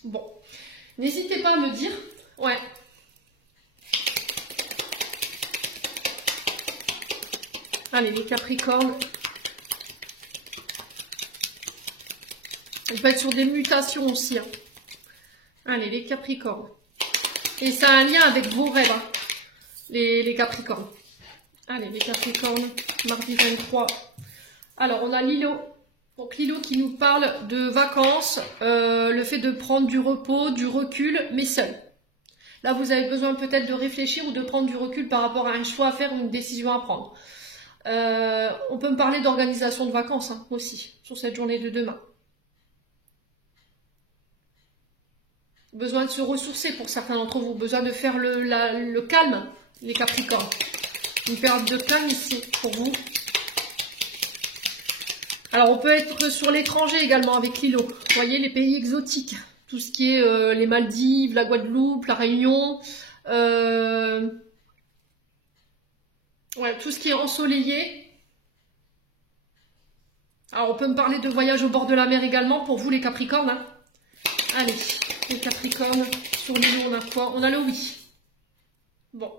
Bon, n'hésitez pas à me dire. Ouais. Allez, les Capricornes. On peut être sur des mutations aussi. Hein. Allez, les Capricornes. Et ça a un lien avec vos rêves, hein, les Capricornes. Allez, les Capricornes, mardi 23. Alors, on a Lilo. Donc Lilo qui nous parle de vacances, le fait de prendre du repos, du recul, mais seul. Là, vous avez besoin peut-être de réfléchir ou de prendre du recul par rapport à un choix à faire ou une décision à prendre. On peut me parler d'organisation de vacances hein, aussi, sur cette journée de demain. Besoin de se ressourcer pour certains d'entre vous, besoin de faire le calme, les Capricornes. Une période de calme ici pour vous. Alors, on peut être sur l'étranger également avec Lilo. Vous voyez, les pays exotiques. Tout ce qui est les Maldives, la Guadeloupe, la Réunion. Ouais, tout ce qui est ensoleillé. Alors, on peut me parler de voyage au bord de la mer également pour vous, les Capricornes. Hein. Allez, les Capricornes. Sur Lilo, on a quoi? On a le oui. Bon.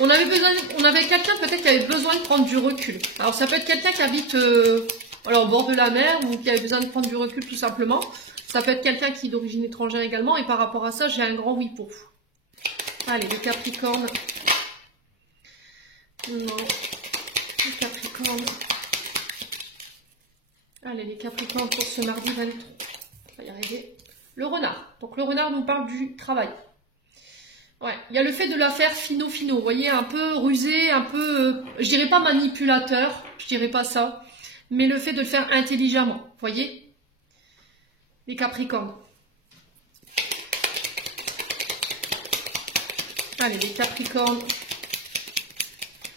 On avait quelqu'un peut-être qui avait besoin de prendre du recul. Alors ça peut être quelqu'un qui habite au bord de la mer ou qui avait besoin de prendre du recul tout simplement. Ça peut être quelqu'un qui est d'origine étrangère également. Et par rapport à ça, j'ai un grand oui pour vous. Allez, les Capricornes. Non. Les Capricornes. Allez, les Capricornes pour ce mardi 23. On va y arriver. Le renard. Donc le renard nous parle du travail. Ouais, il y a le fait de la faire fino, vous voyez, un peu rusé, un peu, je dirais pas manipulateur, je dirais pas ça, mais le fait de le faire intelligemment, vous voyez, les Capricornes. Allez, les Capricornes.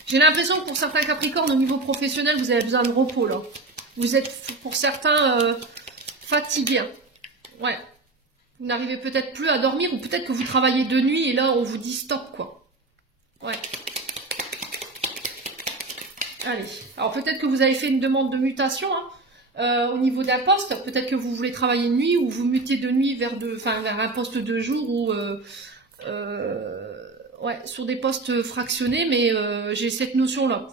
J'ai l'impression que pour certains Capricornes, au niveau professionnel, vous avez besoin de repos, là. Vous êtes, pour certains, fatigués. Hein. Ouais. Vous n'arrivez peut-être plus à dormir ou peut-être que vous travaillez de nuit et là on vous dit stop quoi. Ouais. Allez. Alors peut-être que vous avez fait une demande de mutation hein, au niveau d'un poste. Peut-être que vous voulez travailler de nuit ou vous mutez de nuit vers un poste de jour ou ouais, sur des postes fractionnés, mais j'ai cette notion-là.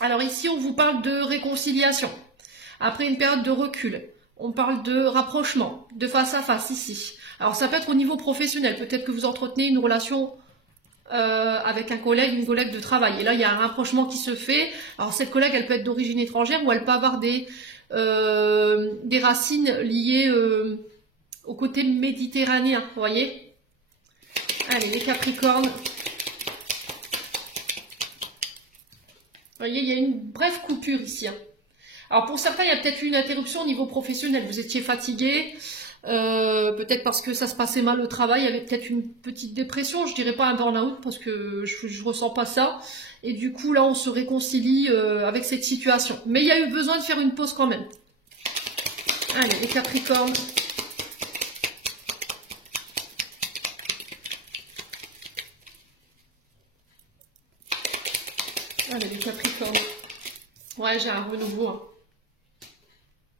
Alors ici on vous parle de réconciliation. Après une période de recul. On parle de rapprochement, de face à face ici. Alors ça peut être au niveau professionnel. Peut-être que vous entretenez une relation avec un collègue, une collègue de travail. Et là, il y a un rapprochement qui se fait. Alors cette collègue, elle peut être d'origine étrangère ou elle peut avoir des racines liées au côté méditerranéen. Vous voyez? Allez, les Capricornes. Vous voyez, il y a une brève coupure ici. Hein. Alors pour certains, il y a peut-être eu une interruption au niveau professionnel. Vous étiez fatigué, peut-être parce que ça se passait mal au travail. Il y avait peut-être une petite dépression. Je dirais pas un burn-out parce que je ressens pas ça. Et du coup, là, on se réconcilie avec cette situation. Mais il y a eu besoin de faire une pause quand même. Allez, les Capricornes. Allez, les Capricornes. Ouais, j'ai un renouveau. Hein.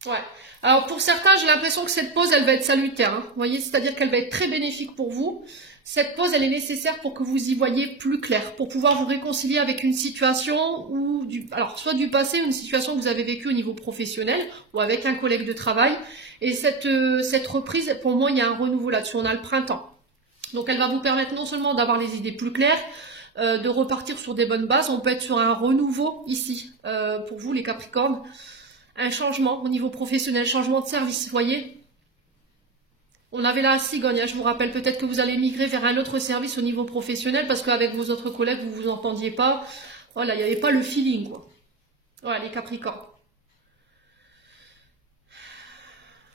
Ouais. Alors pour certains, j'ai l'impression que cette pause, elle va être salutaire. Hein. Vous voyez, c'est-à-dire qu'elle va être très bénéfique pour vous. Cette pause, elle est nécessaire pour que vous y voyez plus clair, pour pouvoir vous réconcilier avec une situation ou alors soit du passé, une situation que vous avez vécue au niveau professionnel ou avec un collègue de travail. Et cette reprise, pour moi, il y a un renouveau là-dessus. On a le printemps. Donc elle va vous permettre non seulement d'avoir les idées plus claires, de repartir sur des bonnes bases. On peut être sur un renouveau ici pour vous, les Capricornes. Un changement au niveau professionnel, changement de service, vous voyez. On avait la cigogne, hein, je vous rappelle peut-être que vous allez migrer vers un autre service au niveau professionnel parce qu'avec vos autres collègues, vous ne vous entendiez pas. Voilà, il n'y avait pas le feeling, quoi. Voilà, les Capricornes.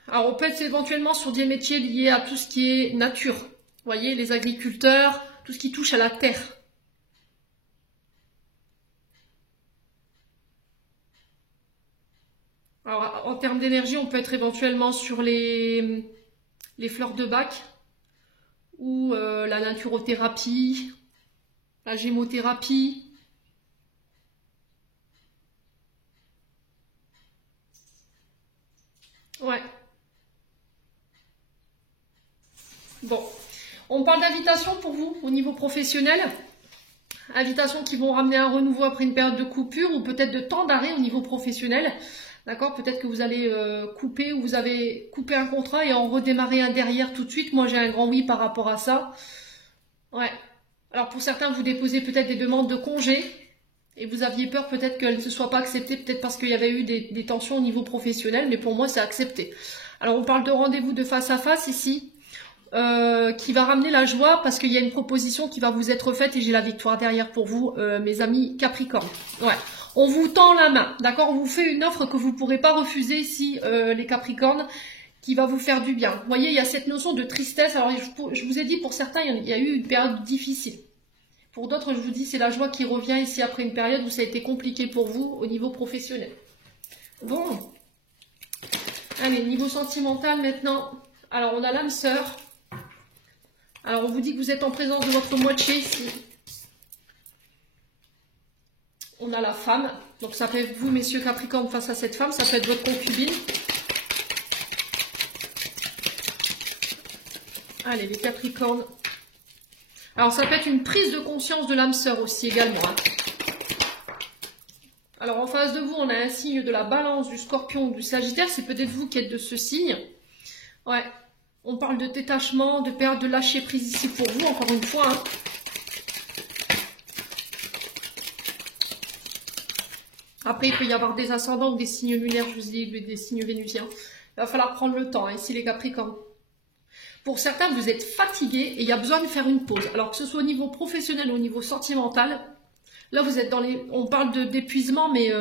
Alors, on peut être éventuellement sur des métiers liés à tout ce qui est nature. Vous voyez, les agriculteurs, tout ce qui touche à la terre. Alors, en termes d'énergie, on peut être éventuellement sur les fleurs de bac ou la naturothérapie, la gémothérapie. Ouais. Bon. On parle d'invitation pour vous au niveau professionnel. Invitations qui vont ramener un renouveau après une période de coupure ou peut-être de temps d'arrêt au niveau professionnel. D'accord, peut-être que vous allez couper ou vous avez coupé un contrat et en redémarrer un derrière tout de suite. Moi, j'ai un grand oui par rapport à ça. Ouais. Alors, pour certains, vous déposez peut-être des demandes de congés. Et vous aviez peur peut-être qu'elle ne soit pas acceptée, peut-être parce qu'il y avait eu des tensions au niveau professionnel, mais pour moi c'est accepté. Alors on parle de rendez-vous de face à face ici, qui va ramener la joie parce qu'il y a une proposition qui va vous être faite et j'ai la victoire derrière pour vous, mes amis Capricorne. Ouais. On vous tend la main, d'accord? On vous fait une offre que vous ne pourrez pas refuser ici, les Capricornes, qui va vous faire du bien. Vous voyez, il y a cette notion de tristesse. Alors je vous ai dit, pour certains, il y a eu une période difficile. Pour d'autres, je vous dis, c'est la joie qui revient ici après une période où ça a été compliqué pour vous au niveau professionnel. Bon. Allez, niveau sentimental maintenant. Alors, on a l'âme sœur. Alors, on vous dit que vous êtes en présence de votre moitié ici. On a la femme. Donc, ça peut être vous, messieurs Capricorne, face à cette femme. Ça peut être votre concubine. Allez, les Capricornes. Alors, ça peut être une prise de conscience de l'âme sœur aussi également. Hein. Alors, en face de vous, on a un signe de la balance, du scorpion ou du sagittaire. C'est peut-être vous qui êtes de ce signe. Ouais. On parle de détachement, de perte, de lâcher prise ici pour vous, encore une fois. Hein. Après, il peut y avoir des ascendants ou des signes lunaires, je vous dis, des signes vénusiens. Il va falloir prendre le temps, hein, ici les Capricornes. Pour certains, vous êtes fatigués et il y a besoin de faire une pause. Alors que ce soit au niveau professionnel ou au niveau sentimental, là vous êtes dans les... On parle d'épuisement, mais...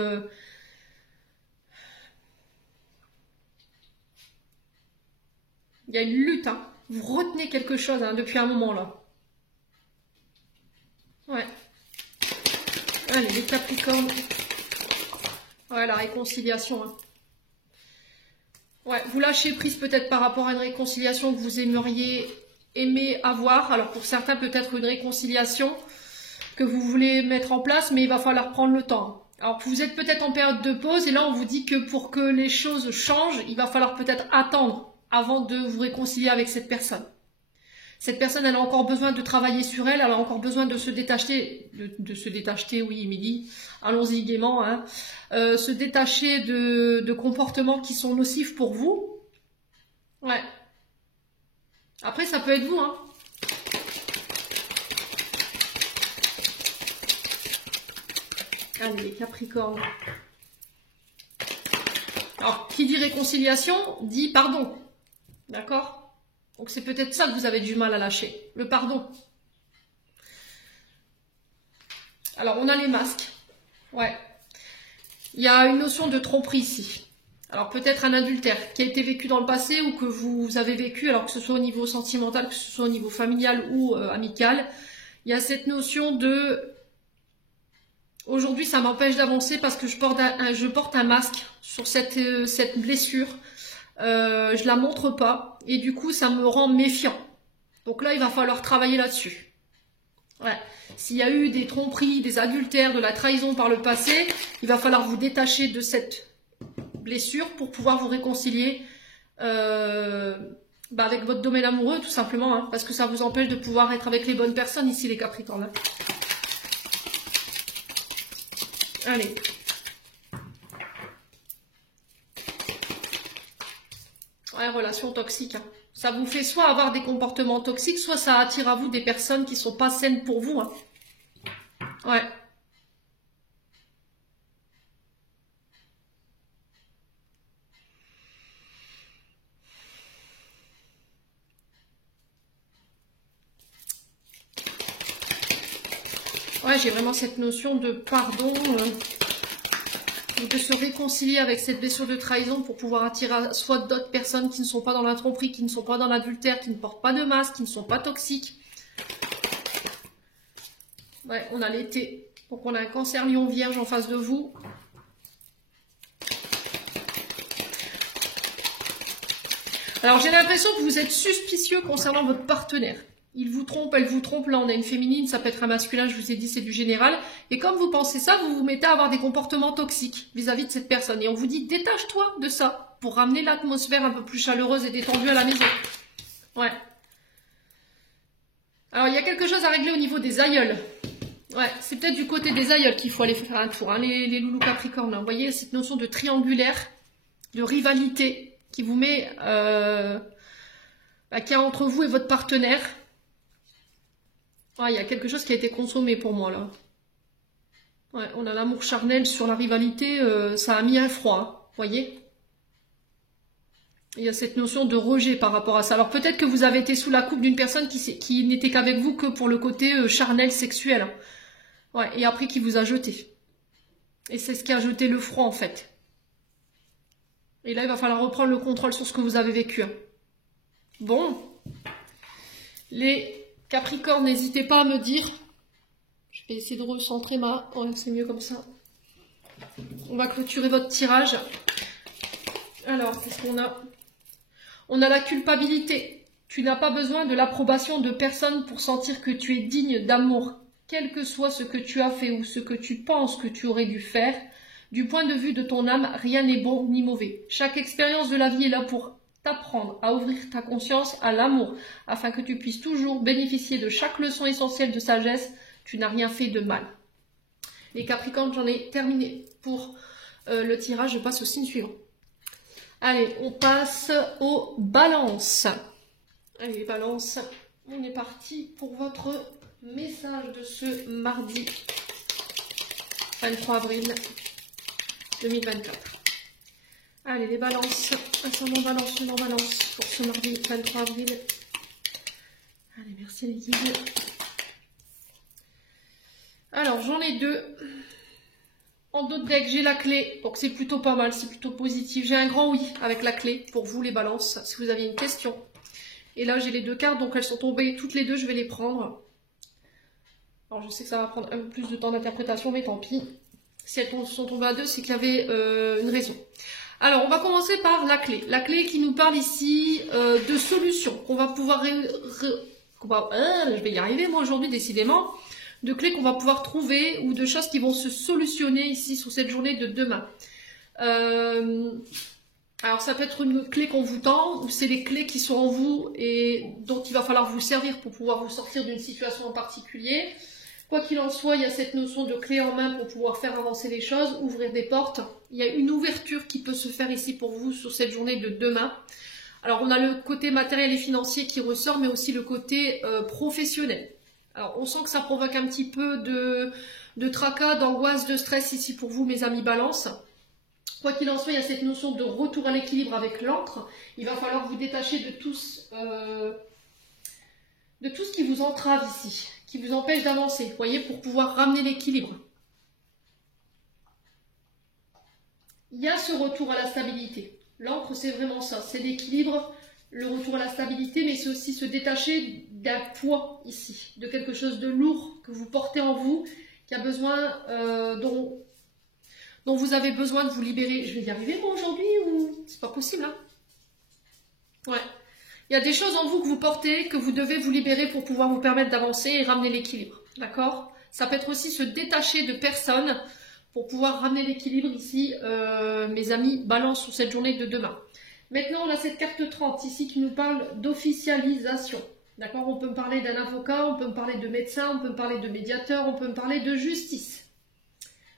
il y a une lutte. Hein. Vous retenez quelque chose hein, depuis un moment là. Ouais. Allez, les Capricornes. Ouais, la réconciliation. Hein. Ouais, vous lâchez prise peut-être par rapport à une réconciliation que vous aimeriez aimer avoir. Alors pour certains, peut-être une réconciliation que vous voulez mettre en place, mais il va falloir prendre le temps. Alors vous êtes peut-être en période de pause et là on vous dit que pour que les choses changent, il va falloir peut-être attendre avant de vous réconcilier avec cette personne. Cette personne, elle a encore besoin de travailler sur elle, elle a encore besoin de se détacher, se détacher, oui, midi, allons-y gaiement, hein, se détacher de comportements qui sont nocifs pour vous. Ouais. Après, ça peut être vous, hein. Allez, les Capricornes. Alors, qui dit réconciliation, dit pardon. D'accord ? Donc c'est peut-être ça que vous avez du mal à lâcher, le pardon. Alors on a les masques. Ouais. Il y a une notion de tromperie ici. Alors peut-être un adultère qui a été vécu dans le passé ou que vous avez vécu, alors que ce soit au niveau sentimental, que ce soit au niveau familial ou amical. Il y a cette notion de... Aujourd'hui ça m'empêche d'avancer parce que je porte un masque sur cette blessure. Je la montre pas et du coup ça me rend méfiant. Donc là il va falloir travailler là-dessus. Ouais. S'il y a eu des tromperies, des adultères, de la trahison par le passé, il va falloir vous détacher de cette blessure pour pouvoir vous réconcilier avec votre domaine amoureux tout simplement, hein, parce que ça vous empêche de pouvoir être avec les bonnes personnes ici les Capricornes. Hein. Allez. Ouais, relation toxique. Hein. Ça vous fait soit avoir des comportements toxiques, soit ça attire à vous des personnes qui sont pas saines pour vous. Hein. Ouais. Ouais, j'ai vraiment cette notion de pardon. De se réconcilier avec cette blessure de trahison pour pouvoir attirer à soi d'autres personnes qui ne sont pas dans la tromperie, qui ne sont pas dans l'adultère, qui ne portent pas de masque, qui ne sont pas toxiques. Ouais, on a l'été. Donc on a un cancer lion vierge en face de vous. Alors j'ai l'impression que vous êtes suspicieux concernant votre partenaire. Il vous trompe, elle vous trompe. Là, on a une féminine, ça peut être un masculin, je vous ai dit, c'est du général. Et comme vous pensez ça, vous vous mettez à avoir des comportements toxiques vis-à-vis de cette personne. Et on vous dit, détache-toi de ça pour ramener l'atmosphère un peu plus chaleureuse et détendue à la maison. Ouais. Alors, il y a quelque chose à régler au niveau des aïeuls. Ouais, c'est peut-être du côté des aïeuls qu'il faut aller faire un tour, hein, les loulous capricornes. Hein. Vous voyez, cette notion de triangulaire, de rivalité qui vous met... qu'il y a entre vous et votre partenaire. Ah, il y a quelque chose qui a été consommé pour moi, là. Ouais, on a l'amour charnel sur la rivalité, ça a mis un froid, hein, voyez. Il y a cette notion de rejet par rapport à ça. Alors peut-être que vous avez été sous la coupe d'une personne qui n'était qu'avec vous que pour le côté charnel, sexuel. Ouais, et après qui vous a jeté. Et c'est ce qui a jeté le froid en fait. Et là, il va falloir reprendre le contrôle sur ce que vous avez vécu. Hein. Bon. Les Capricornes, n'hésitez pas à me dire. Je vais essayer de recentrer ma... Oh, c'est mieux comme ça. On va clôturer votre tirage. Alors, qu'est-ce qu'on a? On a la culpabilité. Tu n'as pas besoin de l'approbation de personne pour sentir que tu es digne d'amour. Quel que soit ce que tu as fait ou ce que tu penses que tu aurais dû faire, du point de vue de ton âme, rien n'est bon ni mauvais. Chaque expérience de la vie est là pour t'apprendre à ouvrir ta conscience à l'amour, afin que tu puisses toujours bénéficier de chaque leçon essentielle de sagesse. Tu n'as rien fait de mal. Les Capricornes, j'en ai terminé pour le tirage. Je passe au signe suivant. Allez, on passe aux balances. Allez, les balances, on est parti pour votre message de ce mardi 23 avril 2024. Allez, les balances, ascendant balance, lunaire balance pour ce mardi 23 avril. Allez, merci les guides. Alors, j'en ai deux. En d'autres decks, j'ai la clé, donc c'est plutôt pas mal, c'est plutôt positif. J'ai un grand oui avec la clé pour vous les balances, si vous aviez une question. Et là, j'ai les deux cartes, donc elles sont tombées toutes les deux, je vais les prendre. Alors, je sais que ça va prendre un peu plus de temps d'interprétation, mais tant pis. Si elles sont tombées à deux, c'est qu'il y avait une raison. Alors, on va commencer par la clé. La clé qui nous parle ici de solutions qu'on va pouvoir... je vais y arriver, moi, aujourd'hui, décidément. De clés qu'on va pouvoir trouver ou de choses qui vont se solutionner ici sur cette journée de demain. Alors ça peut être une clé qu'on vous tend ou c'est les clés qui sont en vous et dont il va falloir vous servir pour pouvoir vous sortir d'une situation en particulier. Quoi qu'il en soit, il y a cette notion de clé en main pour pouvoir faire avancer les choses, ouvrir des portes. Il y a une ouverture qui peut se faire ici pour vous sur cette journée de demain. Alors on a le côté matériel et financier qui ressort, mais aussi le côté professionnel. Alors, on sent que ça provoque un petit peu de tracas, d'angoisse, de stress ici pour vous, mes amis balance. Quoi qu'il en soit, il y a cette notion de retour à l'équilibre avec l'encre. Il va falloir vous détacher de tout ce qui vous entrave ici, qui vous empêche d'avancer, vous voyez, pour pouvoir ramener l'équilibre. Il y a ce retour à la stabilité. L'encre, c'est vraiment ça, c'est l'équilibre, le retour à la stabilité, mais c'est aussi se détacher d'un poids ici, de quelque chose de lourd que vous portez en vous, qui a besoin, dont vous avez besoin de vous libérer. Je vais y arriver moi aujourd'hui ou c'est pas possible hein? Ouais. Il y a des choses en vous que vous portez, que vous devez vous libérer pour pouvoir vous permettre d'avancer et ramener l'équilibre. D'accord? Ça peut être aussi se détacher de personnes pour pouvoir ramener l'équilibre ici, mes amis, balance sur cette journée de demain. Maintenant, on a cette carte 30 ici qui nous parle d'officialisation. D'accord? On peut me parler d'un avocat, on peut me parler de médecin, on peut me parler de médiateur, on peut me parler de justice.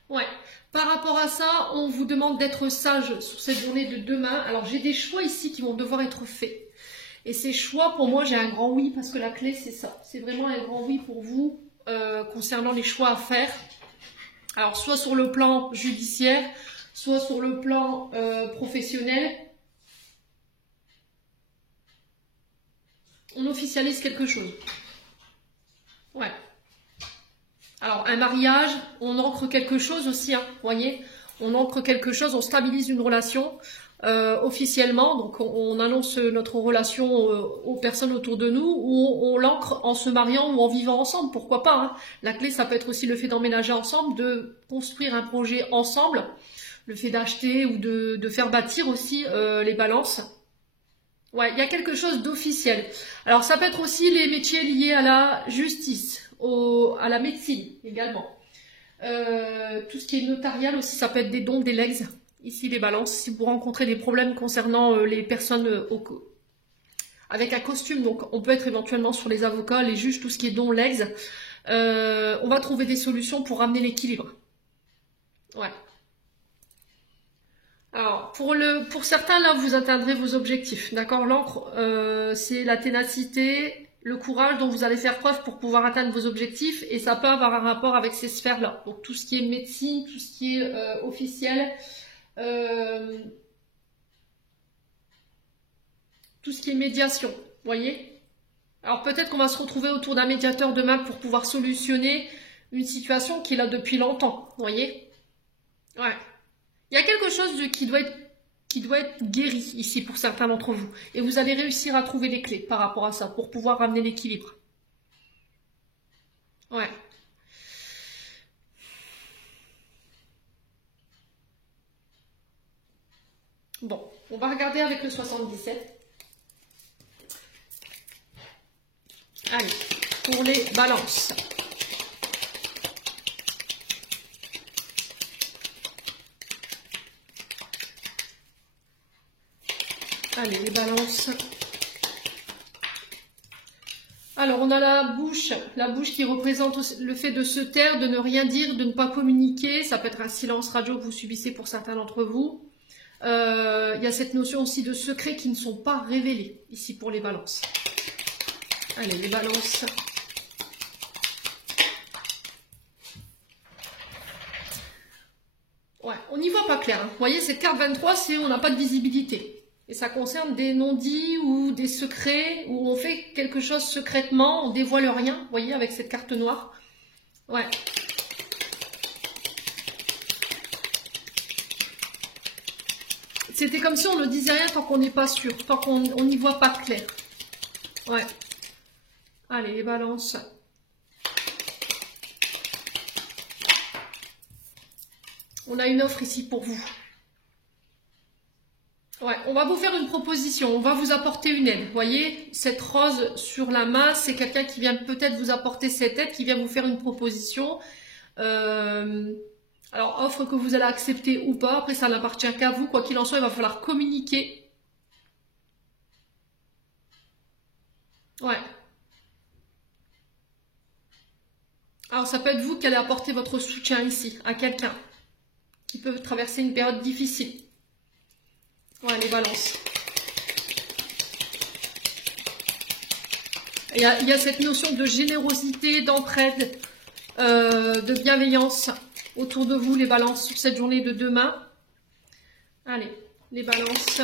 Ouais. Par rapport à ça, on vous demande d'être sage sur cette journée de demain. Alors, j'ai des choix ici qui vont devoir être faits. Et ces choix, pour moi, j'ai un grand oui parce que la clé, c'est ça. C'est vraiment un grand oui pour vous concernant les choix à faire. Alors, soit sur le plan judiciaire, soit sur le plan professionnel. On officialise quelque chose. Ouais. Alors, un mariage, on ancre quelque chose aussi, hein, vous voyez. On ancre quelque chose, on stabilise une relation officiellement. Donc, on annonce notre relation aux personnes autour de nous ou on l'ancre en se mariant ou en vivant ensemble, pourquoi pas. Hein. La clé, ça peut être aussi le fait d'emménager ensemble, de construire un projet ensemble, le fait d'acheter ou de faire bâtir aussi les balances. Ouais, il y a quelque chose d'officiel. Alors, ça peut être aussi les métiers liés à la justice, à la médecine également. Tout ce qui est notarial aussi, ça peut être des dons, des legs. Ici, les balances, si vous rencontrez des problèmes concernant les personnes avec un costume, donc on peut être éventuellement sur les avocats, les juges, tout ce qui est dons, legs. On va trouver des solutions pour ramener l'équilibre. Ouais. Alors, pour certains, là, vous atteindrez vos objectifs, d'accord? L'encre, c'est la ténacité, le courage dont vous allez faire preuve pour pouvoir atteindre vos objectifs, et ça peut avoir un rapport avec ces sphères-là. Donc tout ce qui est médecine, tout ce qui est officiel, tout ce qui est médiation, vous voyez. Alors peut-être qu'on va se retrouver autour d'un médiateur demain pour pouvoir solutionner une situation qui est là depuis longtemps, vous voyez. Ouais. Il y a quelque chose qui doit être guéri ici pour certains d'entre vous. Et vous allez réussir à trouver les clés par rapport à ça pour pouvoir ramener l'équilibre. Ouais. Bon, on va regarder avec le 77. Allez, pour les balances. Allez, les balances. Alors, on a la bouche qui représente le fait de se taire, de ne rien dire, de ne pas communiquer. Ça peut être un silence radio que vous subissez pour certains d'entre vous. Il y a cette notion aussi de secrets qui ne sont pas révélés, ici pour les balances. Allez, les balances. Ouais, on n'y voit pas clair. Hein. Vous voyez, cette carte 23, c'est on n'a pas de visibilité. Et ça concerne des non-dits ou des secrets, où on fait quelque chose secrètement, on dévoile rien, vous voyez, avec cette carte noire. Ouais. C'était comme si on ne disait rien tant qu'on n'est pas sûr, tant qu'on n'y voit pas clair. Ouais. Allez, les balances. On a une offre ici pour vous. Ouais, on va vous faire une proposition, on va vous apporter une aide. Vous voyez, cette rose sur la main, c'est quelqu'un qui vient peut-être vous apporter cette aide, qui vient vous faire une proposition. Alors, offre que vous allez accepter ou pas, après ça n'appartient qu'à vous. Quoi qu'il en soit, il va falloir communiquer. Ouais. Alors, ça peut être vous qui allez apporter votre soutien ici, à quelqu'un qui peut traverser une période difficile. Ouais, les balances. Il y a cette notion de générosité, d'entraide, de bienveillance autour de vous, les balances, sur cette journée de demain. Allez, les balances.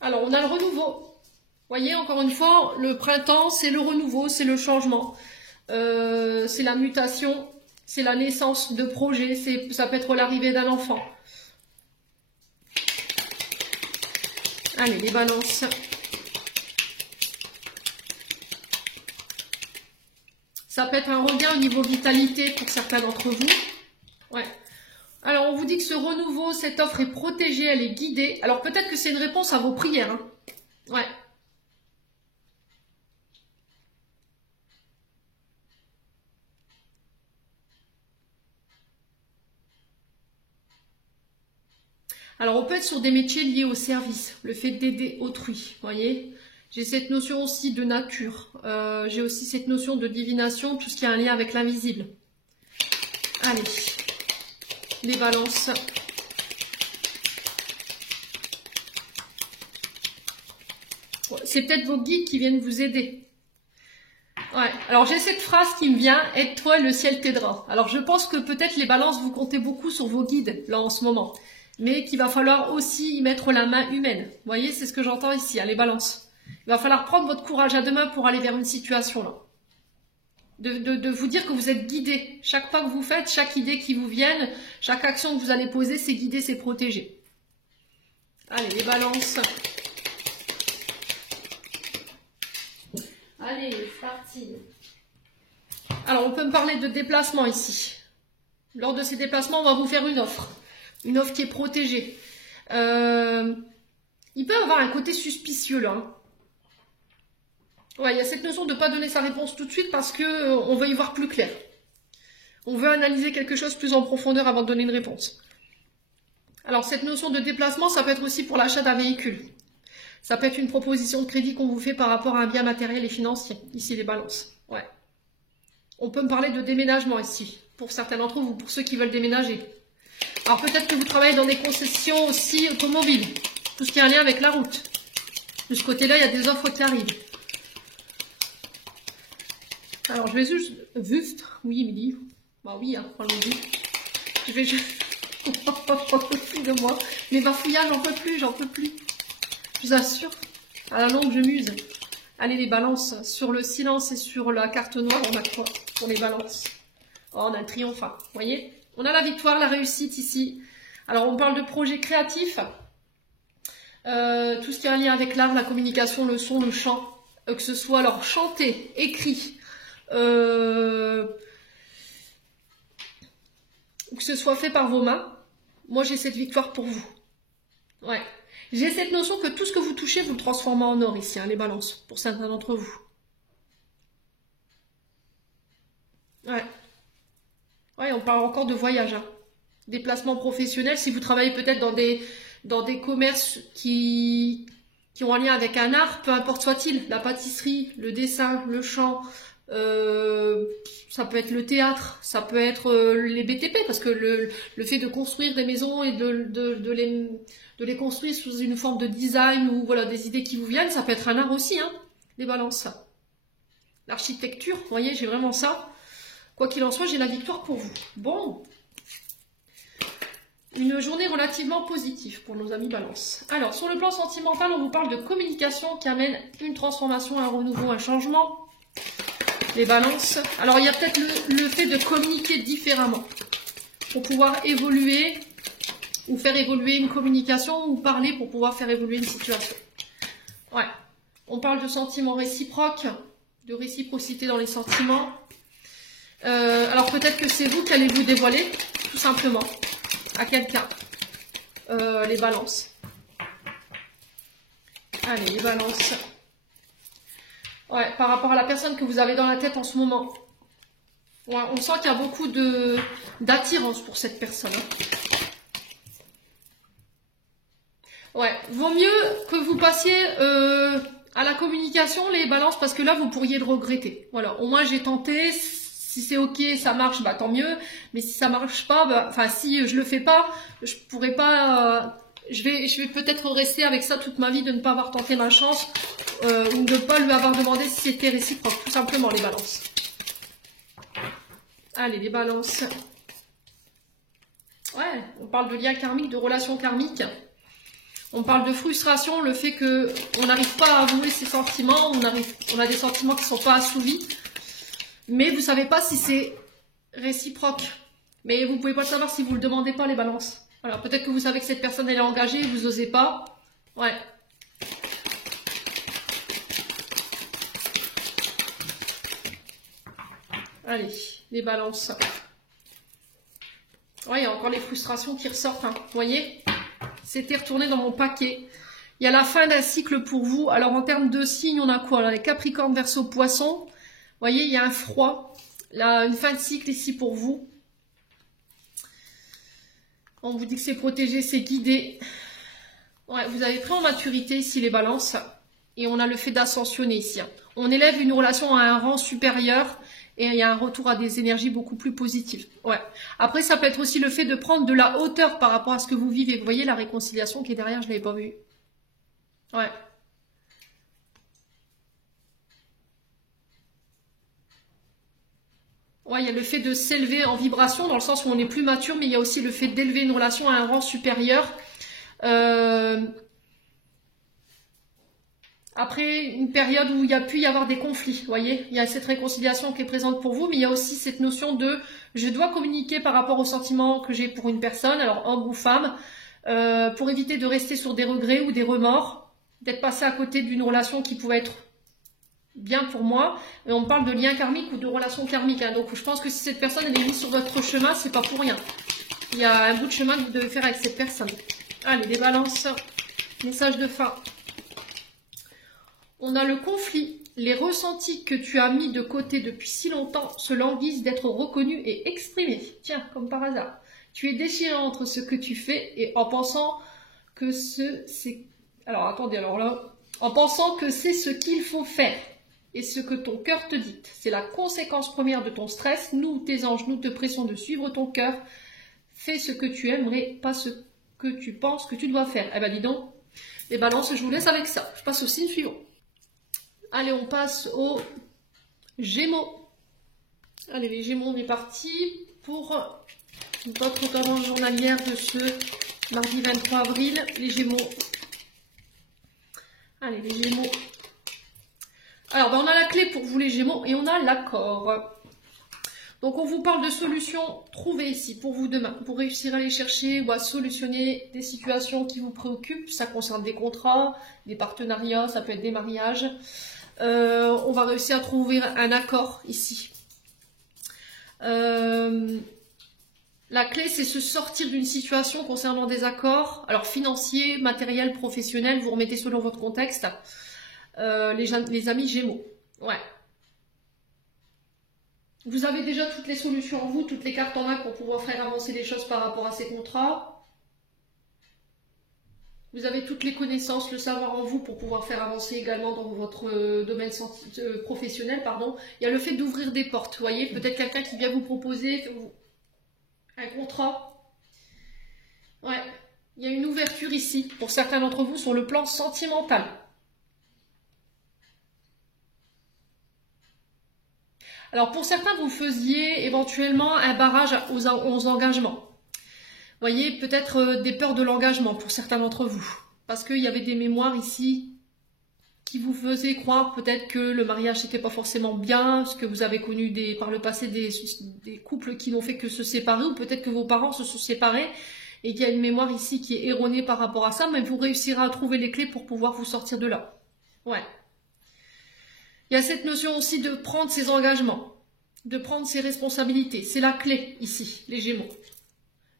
Alors, on a le renouveau. Vous voyez, encore une fois, le printemps, c'est le renouveau, c'est le changement. C'est la mutation, c'est la naissance de projets, ça peut être l'arrivée d'un enfant. Allez, les balances. Ça peut être un regain au niveau vitalité pour certains d'entre vous. Ouais. Alors, on vous dit que ce renouveau, cette offre est protégée, elle est guidée. Alors, peut-être que c'est une réponse à vos prières. Hein. Ouais. Alors, on peut être sur des métiers liés au service, le fait d'aider autrui, vous voyez. J'ai cette notion aussi de nature, j'ai aussi cette notion de divination, tout ce qui a un lien avec l'invisible. Allez, les balances. C'est peut-être vos guides qui viennent vous aider. Ouais. Alors, j'ai cette phrase qui me vient, aide-toi, le ciel t'aidera. Alors, je pense que peut-être les balances, vous comptez beaucoup sur vos guides, là, en ce moment. Mais qu'il va falloir aussi y mettre la main humaine. Vous voyez, c'est ce que j'entends ici, hein, les balances. Il va falloir prendre votre courage à deux mains pour aller vers une situation là. De vous dire que vous êtes guidé. Chaque pas que vous faites, chaque idée qui vous vienne, chaque action que vous allez poser, c'est guidé, c'est protégé. Allez, les balances. Allez, c'est parti. Alors, on peut me parler de déplacement ici. Lors de ces déplacements, on va vous faire une offre. Une offre qui est protégée. Il peut avoir un côté suspicieux là. Hein. Ouais, il y a cette notion de ne pas donner sa réponse tout de suite parce qu'on veut y voir plus clair. On veut analyser quelque chose plus en profondeur avant de donner une réponse. Alors, cette notion de déplacement, ça peut être aussi pour l'achat d'un véhicule. Ça peut être une proposition de crédit qu'on vous fait par rapport à un bien matériel et financier. Ici, les balances. Ouais. On peut me parler de déménagement ici. pour certains d'entre vous, pour ceux qui veulent déménager. Alors peut-être que vous travaillez dans des concessions aussi automobiles, tout ce qui est en lien avec la route. De ce côté-là, il y a des offres qui arrivent. Alors je vais juste, oui Émilie, bah oui, hein, allons-y. Je vais juste, de moi, mes bafouillages, j'en peux plus. Je vous assure, à la longue je muse. Allez les balances, sur le silence et sur la carte noire, on a quoi pour les balances? Oh, on a le triomphe, hein. Vous voyez? On a la victoire, la réussite ici. Alors on parle de projets créatifs, tout ce qui a un lien avec l'art, la communication, le son, le chant, que ce soit alors chanté, écrit, que ce soit fait par vos mains. Moi j'ai cette victoire pour vous. Ouais. J'ai cette notion que tout ce que vous touchez, vous le transformez en or ici, hein, les balances, pour certains d'entre vous. Ouais. Ouais, on parle encore de voyage, hein. Déplacements professionnels, si vous travaillez peut-être dans des commerces qui ont un lien avec un art, peu importe soit-il, la pâtisserie, le dessin, le chant, ça peut être le théâtre, ça peut être les BTP, parce que le fait de construire des maisons et de les construire sous une forme de design ou voilà des idées qui vous viennent, ça peut être un art aussi, hein, les balances. L'architecture, vous voyez, j'ai vraiment ça. Quoi qu'il en soit, j'ai la victoire pour vous. Bon, une journée relativement positive pour nos amis Balance. Alors, sur le plan sentimental, on vous parle de communication qui amène une transformation, un renouveau, un changement. Les Balances. Alors, il y a peut-être le fait de communiquer différemment pour pouvoir évoluer ou faire évoluer une communication ou parler pour pouvoir faire évoluer une situation. Ouais. On parle de sentiments réciproques, de réciprocité dans les sentiments. Alors, peut-être que c'est vous qui allez vous dévoiler, tout simplement, à quelqu'un. Les Balances. Allez, les Balances. Ouais, par rapport à la personne que vous avez dans la tête en ce moment. Ouais, on sent qu'il y a beaucoup d'attirance pour cette personne. Ouais, vaut mieux que vous passiez à la communication, les Balances, parce que là, vous pourriez le regretter. Voilà, au moins j'ai tenté. Si c'est ok, ça marche, bah tant mieux. Mais si ça marche pas, bah, enfin si je le fais pas, je pourrais pas. Je vais peut-être rester avec ça toute ma vie, de ne pas avoir tenté ma chance ou de ne pas lui avoir demandé si c'était réciproque, tout simplement les Balances. Allez, les Balances. Ouais, on parle de lien karmique, de relation karmique. On parle de frustration, le fait que on n'arrive pas à avouer ses sentiments, on a des sentiments qui ne sont pas assouvis. Mais vous ne savez pas si c'est réciproque. Mais vous ne pouvez pas le savoir si vous ne le demandez pas, les Balances. Alors peut-être que vous savez que cette personne elle est engagée et vous n'osez pas. Ouais. Allez, les Balances. Ouais, il y a encore les frustrations qui ressortent, hein. Vous voyez? C'était retourné dans mon paquet. Il y a la fin d'un cycle pour vous. Alors en termes de signes, on a quoi là? Les Capricornes, Verseau, Poissons. Vous voyez, il y a un froid. Là, une fin de cycle ici pour vous. On vous dit que c'est protégé, c'est guidé. Ouais, vous avez pris en maturité ici les Balances. Et on a le fait d'ascensionner ici, hein. On élève une relation à un rang supérieur. Et il y a un retour à des énergies beaucoup plus positives. Ouais. Après, ça peut être aussi le fait de prendre de la hauteur par rapport à ce que vous vivez. Vous voyez la réconciliation qui est derrière, je ne l'avais pas vue. Ouais. Ouais, il y a le fait de s'élever en vibration, dans le sens où on est plus mature, mais il y a aussi le fait d'élever une relation à un rang supérieur. Après une période où il y a pu y avoir des conflits, vous voyez, il y a cette réconciliation qui est présente pour vous, mais il y a aussi cette notion de je dois communiquer par rapport aux sentiments que j'ai pour une personne, alors homme ou femme, pour éviter de rester sur des regrets ou des remords, d'être passé à côté d'une relation qui pouvait être bien pour moi. Et on parle de lien karmique ou de relation karmique, hein. Donc je pense que si cette personne elle est mise sur votre chemin, c'est pas pour rien. Il y a un bout de chemin que vous devez faire avec cette personne. Allez, les Balances, message de fin. On a le conflit, les ressentis que tu as mis de côté depuis si longtemps se languissent d'être reconnus et exprimés. Tiens, comme par hasard. Tu es déchiré entre ce que tu fais et en pensant que c'est... Alors, attendez, alors là... En pensant que c'est ce qu'il faut faire. et ce que ton cœur te dicte. C'est la conséquence première de ton stress. Nous, tes anges, nous te pressons de suivre ton cœur. Fais ce que tu aimerais, pas ce que tu penses que tu dois faire. Eh ben dis donc, les balances, je vous laisse avec ça. Je passe au signe suivant. Allez, on passe aux Gémeaux. Allez, les Gémeaux, on est parti pour votre tendance journalière de ce mardi 23 avril. Les Gémeaux. Allez, les Gémeaux. Alors, ben, on a la clé pour vous, les Gémeaux, et on a l'accord. Donc, on vous parle de solutions trouvées ici pour vous demain, pour réussir à aller chercher ou à solutionner des situations qui vous préoccupent. Ça concerne des contrats, des partenariats, ça peut être des mariages. On va réussir à trouver un accord ici. La clé, c'est se sortir d'une situation concernant des accords, alors financiers, matériels, professionnels, vous remettez selon votre contexte. Les amis Gémeaux. Ouais. Vous avez déjà toutes les solutions en vous, toutes les cartes en main pour pouvoir faire avancer les choses par rapport à ces contrats. Vous avez toutes les connaissances, le savoir en vous pour pouvoir faire avancer également dans votre domaine professionnel. Pardon. Il y a le fait d'ouvrir des portes. Vous voyez, peut-être quelqu'un qui vient vous proposer un contrat. Ouais, il y a une ouverture ici pour certains d'entre vous sur le plan sentimental. Alors pour certains, vous faisiez éventuellement un barrage aux engagements. Vous voyez, peut-être des peurs de l'engagement pour certains d'entre vous. Parce qu'il y avait des mémoires ici qui vous faisaient croire peut-être que le mariage n'était pas forcément bien, ce que vous avez connu par le passé des couples qui n'ont fait que se séparer, ou peut-être que vos parents se sont séparés et qu'il y a une mémoire ici qui est erronée par rapport à ça, mais vous réussirez à trouver les clés pour pouvoir vous sortir de là. Ouais. Il y a cette notion aussi de prendre ses engagements, de prendre ses responsabilités. C'est la clé ici, les Gémeaux.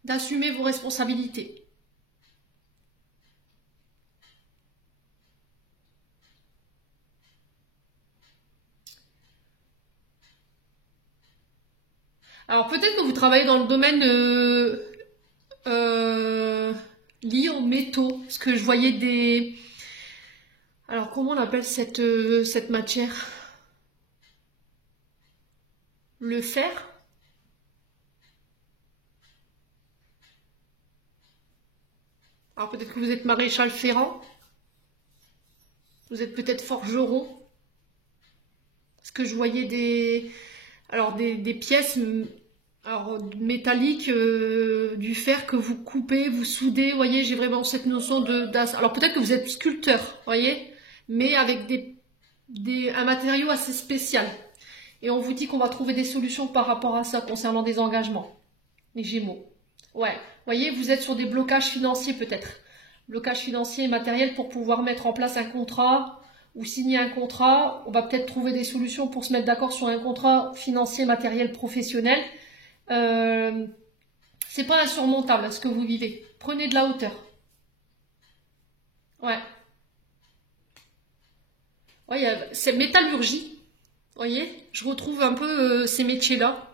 D'assumer vos responsabilités. Alors peut-être que vous travaillez dans le domaine lié aux métaux, parce que je voyais des... Alors comment on appelle cette matière? Le fer? Alors peut-être que vous êtes maréchal ferrant. Vous êtes peut-être forgeron. Parce que je voyais des pièces métalliques, du fer que vous coupez, vous soudez. Vous voyez, j'ai vraiment cette notion alors peut-être que vous êtes sculpteur, vous voyez, mais avec un matériau assez spécial. Et on vous dit qu'on va trouver des solutions par rapport à ça concernant des engagements. Les Gémeaux. Ouais, vous voyez, vous êtes sur des blocages financiers peut-être. Blocages financiers et matériels pour pouvoir mettre en place un contrat ou signer un contrat. On va peut-être trouver des solutions pour se mettre d'accord sur un contrat financier, matériel, professionnel. C'est pas insurmontable ce que vous vivez. Prenez de la hauteur. Ouais. Ouais, c'est métallurgie. Vous voyez, je retrouve un peu ces métiers-là.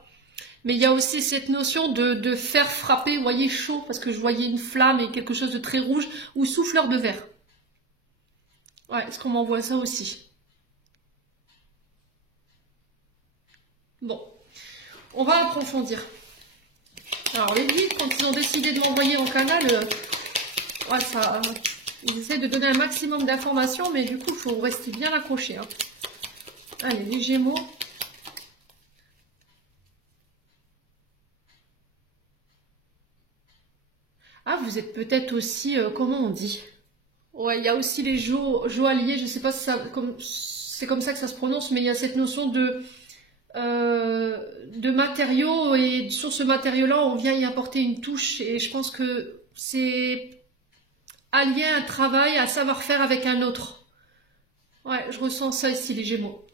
Mais il y a aussi cette notion de faire frapper, vous voyez, chaud, parce que je voyais une flamme et quelque chose de très rouge, ou souffleur de verre. Ouais, est-ce qu'on m'envoie ça aussi? Bon, on va approfondir. Alors les guides, quand ils ont décidé de m'envoyer en canal, ouais, ils essaient de donner un maximum d'informations, mais du coup, il faut rester bien accroché. Hein. Allez, les Gémeaux. Ah, vous êtes peut-être aussi, comment on dit? Ouais, il y a aussi les joailliers, je ne sais pas si c'est comme ça que ça se prononce, mais il y a cette notion de matériaux, et sur ce matériau-là, on vient y apporter une touche, et je pense que c'est allier un travail, un savoir-faire avec un autre. Ouais, je ressens ça ici, les Gémeaux.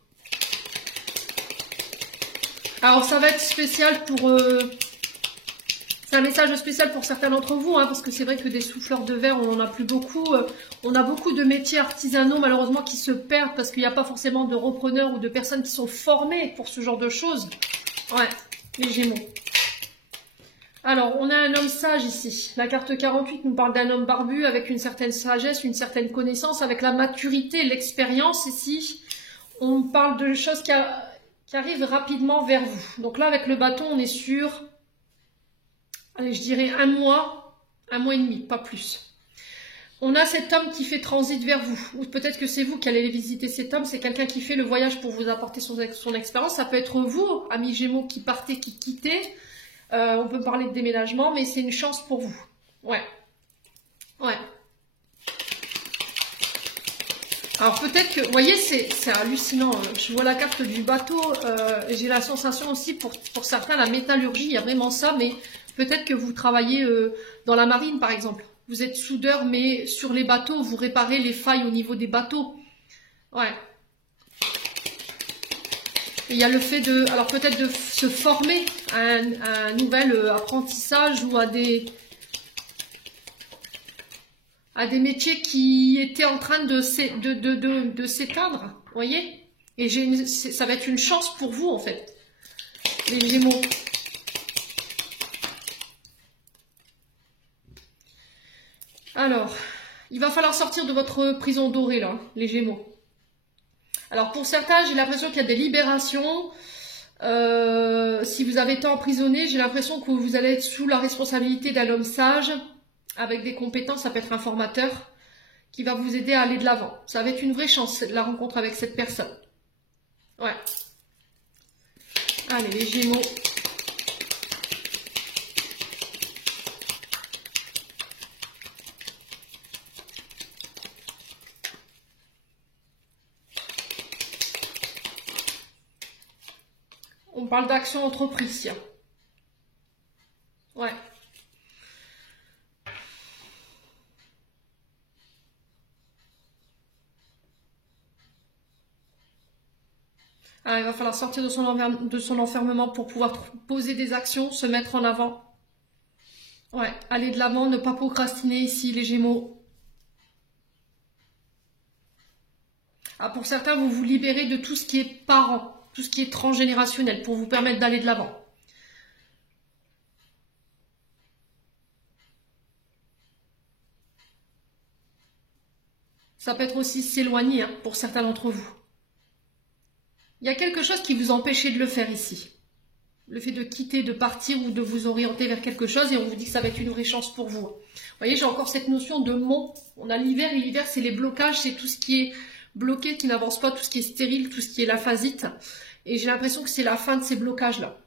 Alors, ça va être spécial pour... c'est un message spécial pour certains d'entre vous, hein, parce que c'est vrai que des souffleurs de verre, on n'en a plus beaucoup. On a beaucoup de métiers artisanaux, malheureusement, qui se perdent parce qu'il n'y a pas forcément de repreneurs ou de personnes qui sont formées pour ce genre de choses. Ouais, les Gémeaux. Alors, on a un homme sage ici. La carte 48 nous parle d'un homme barbu avec une certaine sagesse, une certaine connaissance, avec la maturité, l'expérience ici. on parle de choses qui arrivent rapidement vers vous. Donc là, avec le bâton, on est sur, allez, je dirais un mois et demi, pas plus. On a cet homme qui fait transit vers vous, ou peut-être que c'est vous qui allez visiter cet homme, c'est quelqu'un qui fait le voyage pour vous apporter son expérience. Ça peut être vous, amis Gémeaux, qui partez, qui quittez. On peut parler de déménagement, mais c'est une chance pour vous. Ouais. Ouais. Alors peut-être que, vous voyez, c'est hallucinant. Je vois la carte du bateau, j'ai la sensation aussi pour certains, la métallurgie, il y a vraiment ça, mais peut-être que vous travaillez dans la marine par exemple. Vous êtes soudeur, mais sur les bateaux, vous réparez les failles au niveau des bateaux. Ouais. Et il y a le fait de, alors peut-être de se former à un nouvel apprentissage ou à des métiers qui étaient en train de s'éteindre, vous voyez. Et ça va être une chance pour vous, en fait, les Gémeaux. Alors, il va falloir sortir de votre prison dorée, là, les Gémeaux. Alors, pour certains, j'ai l'impression qu'il y a des libérations. Si vous avez été emprisonné, j'ai l'impression que vous allez être sous la responsabilité d'un homme sage, avec des compétences. Ça peut être un formateur qui va vous aider à aller de l'avant. Ça va être une vraie chance, la rencontre avec cette personne. Ouais. Allez, les Gémeaux. On parle d'action entreprise, tiens. Ouais. Alors, il va falloir sortir de son enfermement pour pouvoir poser des actions, se mettre en avant. Ouais, aller de l'avant, ne pas procrastiner ici, les Gémeaux. Ah, pour certains, vous vous libérez de tout ce qui est parent, tout ce qui est transgénérationnel, pour vous permettre d'aller de l'avant. Ça peut être aussi s'éloigner, hein, pour certains d'entre vous. Il y a quelque chose qui vous empêchait de le faire ici. Le fait de quitter, de partir ou de vous orienter vers quelque chose, et on vous dit que ça va être une vraie chance pour vous. Vous voyez, j'ai encore cette notion de mont. On a l'hiver, et l'hiver, c'est les blocages, c'est tout ce qui est bloqué, qui n'avance pas, tout ce qui est stérile, tout ce qui est l'aphasite. Et j'ai l'impression que c'est la fin de ces blocages-là.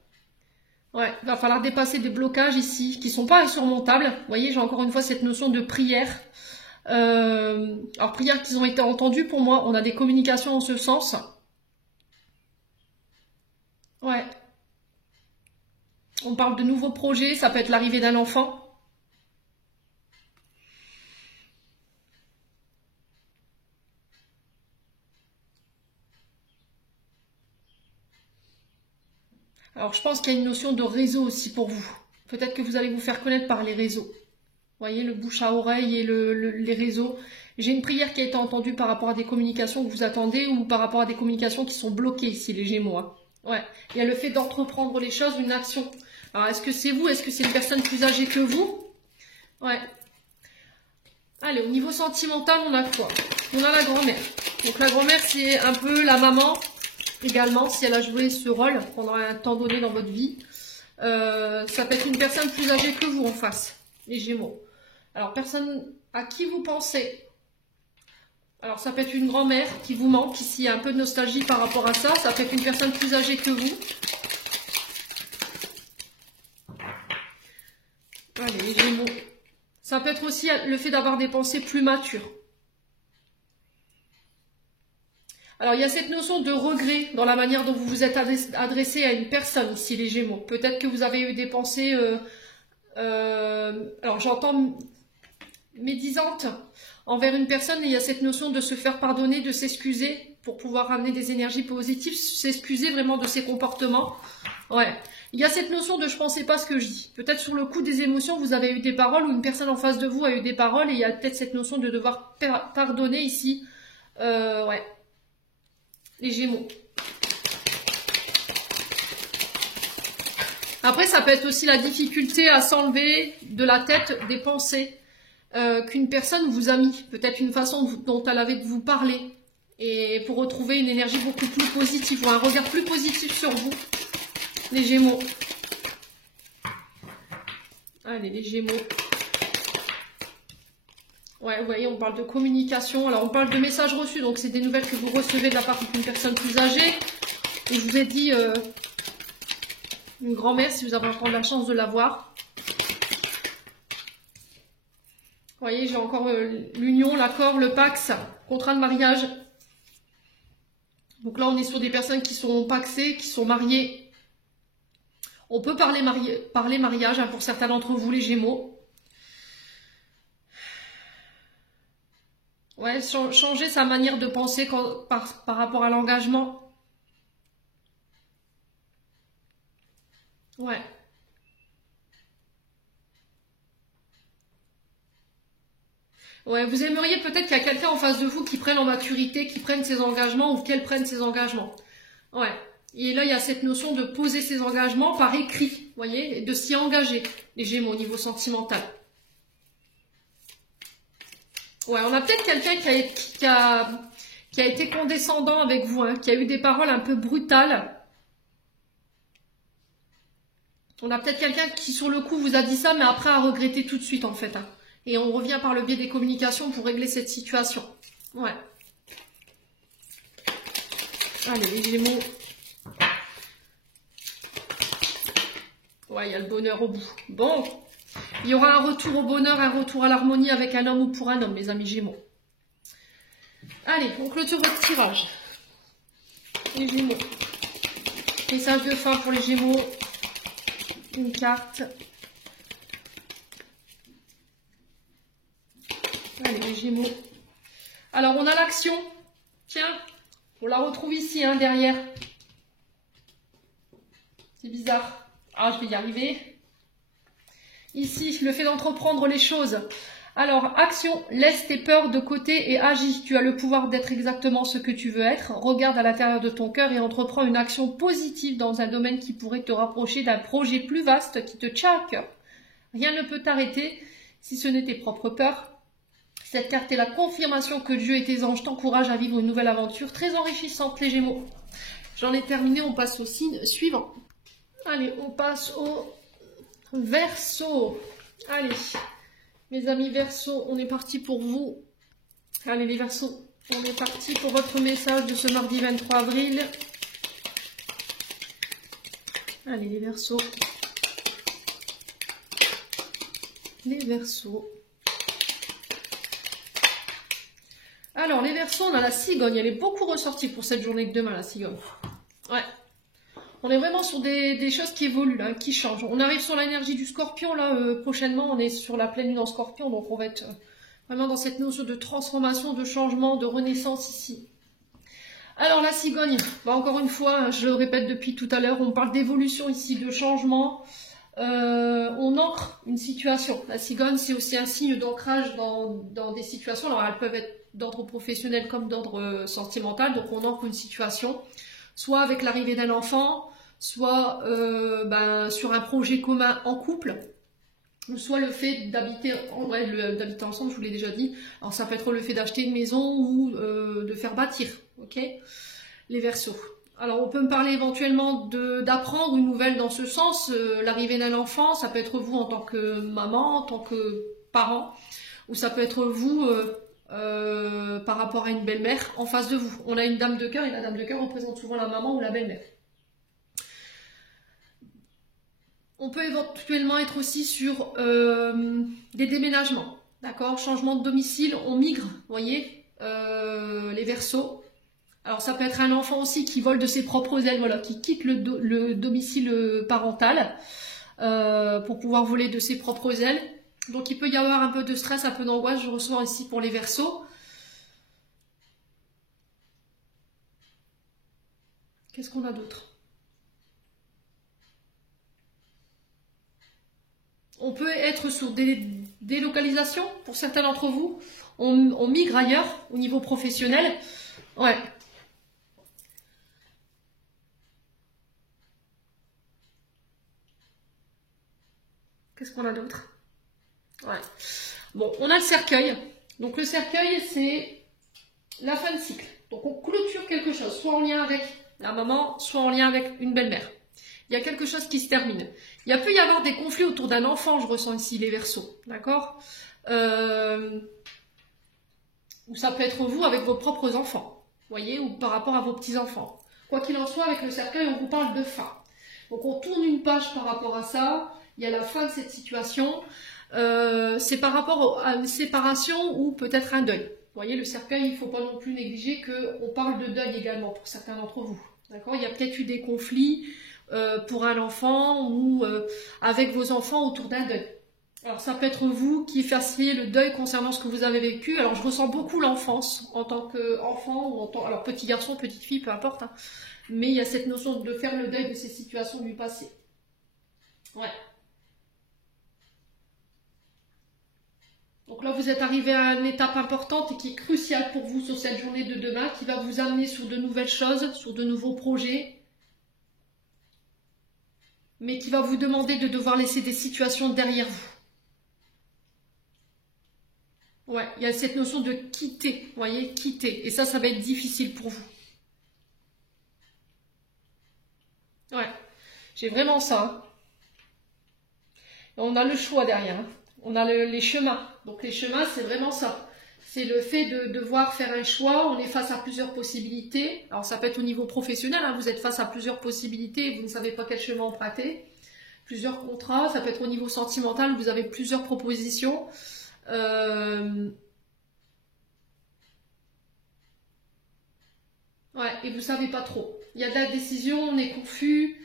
Ouais, il va falloir dépasser des blocages ici, qui ne sont pas insurmontables. Vous voyez, j'ai encore une fois cette notion de prière. Alors, prières qui ont été entendues pour moi, on a des communications en ce sens. Ouais. On parle de nouveaux projets, ça peut être l'arrivée d'un enfant. Alors, je pense qu'il y a une notion de réseau aussi pour vous. Peut-être que vous allez vous faire connaître par les réseaux. Vous voyez, le bouche à oreille et les réseaux. J'ai une prière qui a été entendue par rapport à des communications que vous attendez ou par rapport à des communications qui sont bloquées ici, les Gémeaux. Hein. Ouais. Il y a le fait d'entreprendre les choses, une action. Alors, est-ce que c'est vous? Est-ce que c'est une personne plus âgée que vous? Ouais. Allez, au niveau sentimental, on a quoi? On a la grand-mère. Donc, la grand-mère, c'est un peu la maman, également, si elle a joué ce rôle pendant un temps donné dans votre vie. Ça peut être une personne plus âgée que vous en face, les Gémeaux. Alors, personne à qui vous pensez? Alors, ça peut être une grand-mère qui vous manque. Ici, il y a un peu de nostalgie par rapport à ça. Ça peut être une personne plus âgée que vous. Allez, les Gémeaux. Ça peut être aussi le fait d'avoir des pensées plus matures. Alors, il y a cette notion de regret dans la manière dont vous vous êtes adressé à une personne, ici, les Gémeaux. Peut-être que vous avez eu des pensées, alors j'entends médisantes envers une personne, et il y a cette notion de se faire pardonner, de s'excuser pour pouvoir ramener des énergies positives, s'excuser vraiment de ses comportements. Ouais. Il y a cette notion de je pensais pas ce que je dis. Peut-être sur le coup des émotions, vous avez eu des paroles ou une personne en face de vous a eu des paroles et il y a peut-être cette notion de devoir pardonner ici. Ouais. Les Gémeaux. Après, ça peut être aussi la difficulté à s'enlever de la tête des pensées qu'une personne vous a mis. Peut-être une façon dont elle avait de vous parler. et pour retrouver une énergie beaucoup plus positive ou un regard plus positif sur vous, les Gémeaux. Allez, les Gémeaux. Ouais, vous voyez, on parle de communication. Alors, on parle de messages reçus. Donc, c'est des nouvelles que vous recevez de la part d'une personne plus âgée. Et je vous ai dit une grand-mère, si vous avez encore la chance de la voir. Vous voyez, j'ai encore l'union, l'accord, le pax, contrat de mariage. Donc là, on est sur des personnes qui sont paxées, qui sont mariées. On peut parler mariage hein, pour certains d'entre vous, les Gémeaux. Ouais, changer sa manière de penser par rapport à l'engagement. Ouais. Ouais, vous aimeriez peut-être qu'il y a quelqu'un en face de vous qui prenne en maturité, qui prenne ses engagements ou qu'elle prenne ses engagements. Ouais. Et là, il y a cette notion de poser ses engagements par écrit, vous voyez, et de s'y engager, les Gémeaux, au niveau sentimental. Ouais, on a peut-être quelqu'un qui a été condescendant avec vous, hein, qui a eu des paroles un peu brutales. On a peut-être quelqu'un qui, sur le coup, vous a dit ça, mais après a regretté tout de suite, en fait. Hein. Et on revient par le biais des communications pour régler cette situation. Ouais. Allez, les Gémeaux. Ouais, il y a le bonheur au bout. Bon. Il y aura un retour au bonheur, un retour à l'harmonie avec un homme ou pour un homme, les amis Gémeaux. Allez, on clôture votre tirage. Les Gémeaux. Message de fin pour les Gémeaux. Une carte. Allez, les Gémeaux. Alors, on a l'action. Tiens, on la retrouve ici, hein, derrière. C'est bizarre. Ah, je vais y arriver. Ici, le fait d'entreprendre les choses. Alors, action, laisse tes peurs de côté et agis. Tu as le pouvoir d'être exactement ce que tu veux être. Regarde à l'intérieur de ton cœur et entreprends une action positive dans un domaine qui pourrait te rapprocher d'un projet plus vaste qui te tient à cœur. Rien ne peut t'arrêter si ce n'est tes propres peurs. Cette carte est la confirmation que Dieu et tes anges t'encouragent à vivre une nouvelle aventure très enrichissante, les Gémeaux. J'en ai terminé, on passe au signe suivant. Allez, on passe au Verseau. Allez, mes amis Verseau, on est parti pour vous. Allez les Verseaux, on est parti pour votre message de ce mardi 23 avril. Allez les Verseaux. Les Verseaux. Alors les Verseaux, on a la cigogne. Elle est beaucoup ressortie pour cette journée de demain, la cigogne. Ouais. On est vraiment sur des choses qui évoluent, là, qui changent. On arrive sur l'énergie du Scorpion, là, prochainement, on est sur la pleine lune en Scorpion, donc on va être vraiment dans cette notion de transformation, de changement, de renaissance ici. Alors la cigogne, bah, encore une fois, hein, je le répète depuis tout à l'heure, on parle d'évolution ici, de changement. On ancre une situation. La cigogne, c'est aussi un signe d'ancrage dans des situations. Alors elles peuvent être d'ordre professionnel comme d'ordre sentimental, donc on ancre une situation, soit avec l'arrivée d'un enfant, soit sur un projet commun en couple, soit le fait d'habiter d'habiter ensemble, je vous l'ai déjà dit. Alors ça peut être le fait d'acheter une maison ou de faire bâtir, ok, les Verseaux. Alors on peut me parler éventuellement d'apprendre une nouvelle dans ce sens, l'arrivée d'un enfant, ça peut être vous en tant que maman, en tant que parent, ou ça peut être vous par rapport à une belle-mère en face de vous. On a une dame de cœur et la dame de cœur représente souvent la maman ou la belle-mère. On peut éventuellement être aussi sur des déménagements, d'accord, changement de domicile, on migre, vous voyez, les Verseaux. Alors ça peut être un enfant aussi qui vole de ses propres ailes, voilà, qui quitte le domicile parental pour pouvoir voler de ses propres ailes. Donc il peut y avoir un peu de stress, un peu d'angoisse, je ressens ici pour les Verseaux. Qu'est-ce qu'on a d'autre? On peut être sur des délocalisations pour certains d'entre vous. On migre ailleurs au niveau professionnel. Ouais. Qu'est-ce qu'on a d'autre? Ouais. Bon, on a le cercueil. Donc le cercueil, c'est la fin de cycle. Donc on clôture quelque chose, soit en lien avec la maman, soit en lien avec une belle-mère. Il y a quelque chose qui se termine. Il peut y avoir des conflits autour d'un enfant, je ressens ici les Verseaux, d'accord, ou ça peut être vous avec vos propres enfants, voyez, ou par rapport à vos petits-enfants. Quoi qu'il en soit, avec le cercueil, on vous parle de fin. Donc on tourne une page par rapport à ça, il y a la fin de cette situation, c'est par rapport à une séparation ou peut-être un deuil. Vous voyez, le cercueil, il ne faut pas non plus négliger qu'on parle de deuil également pour certains d'entre vous. D'accord ? Il y a peut-être eu des conflits pour un enfant ou avec vos enfants autour d'un deuil. Alors ça peut être vous qui fassiez le deuil concernant ce que vous avez vécu. Alors je ressens beaucoup l'enfance en tant qu'enfant ou en tant... Alors petit garçon, petite fille, peu importe. Hein. Mais il y a cette notion de faire le deuil de ces situations du passé. Ouais. Donc là, vous êtes arrivé à une étape importante et qui est cruciale pour vous sur cette journée de demain, qui va vous amener sur de nouvelles choses, sur de nouveaux projets, mais qui va vous demander de devoir laisser des situations derrière vous. Ouais, il y a cette notion de quitter, vous voyez, quitter. Et ça va être difficile pour vous. Ouais, j'ai vraiment ça. Hein. On a le choix derrière. Hein. On a les chemins. Donc les chemins, c'est vraiment ça. C'est le fait de devoir faire un choix. On est face à plusieurs possibilités. Alors ça peut être au niveau professionnel. Hein. Vous êtes face à plusieurs possibilités et vous ne savez pas quel chemin emprunter. Plusieurs contrats. Ça peut être au niveau sentimental. Vous avez plusieurs propositions. Ouais, et vous savez pas trop. Il y a de la décision, on est confus.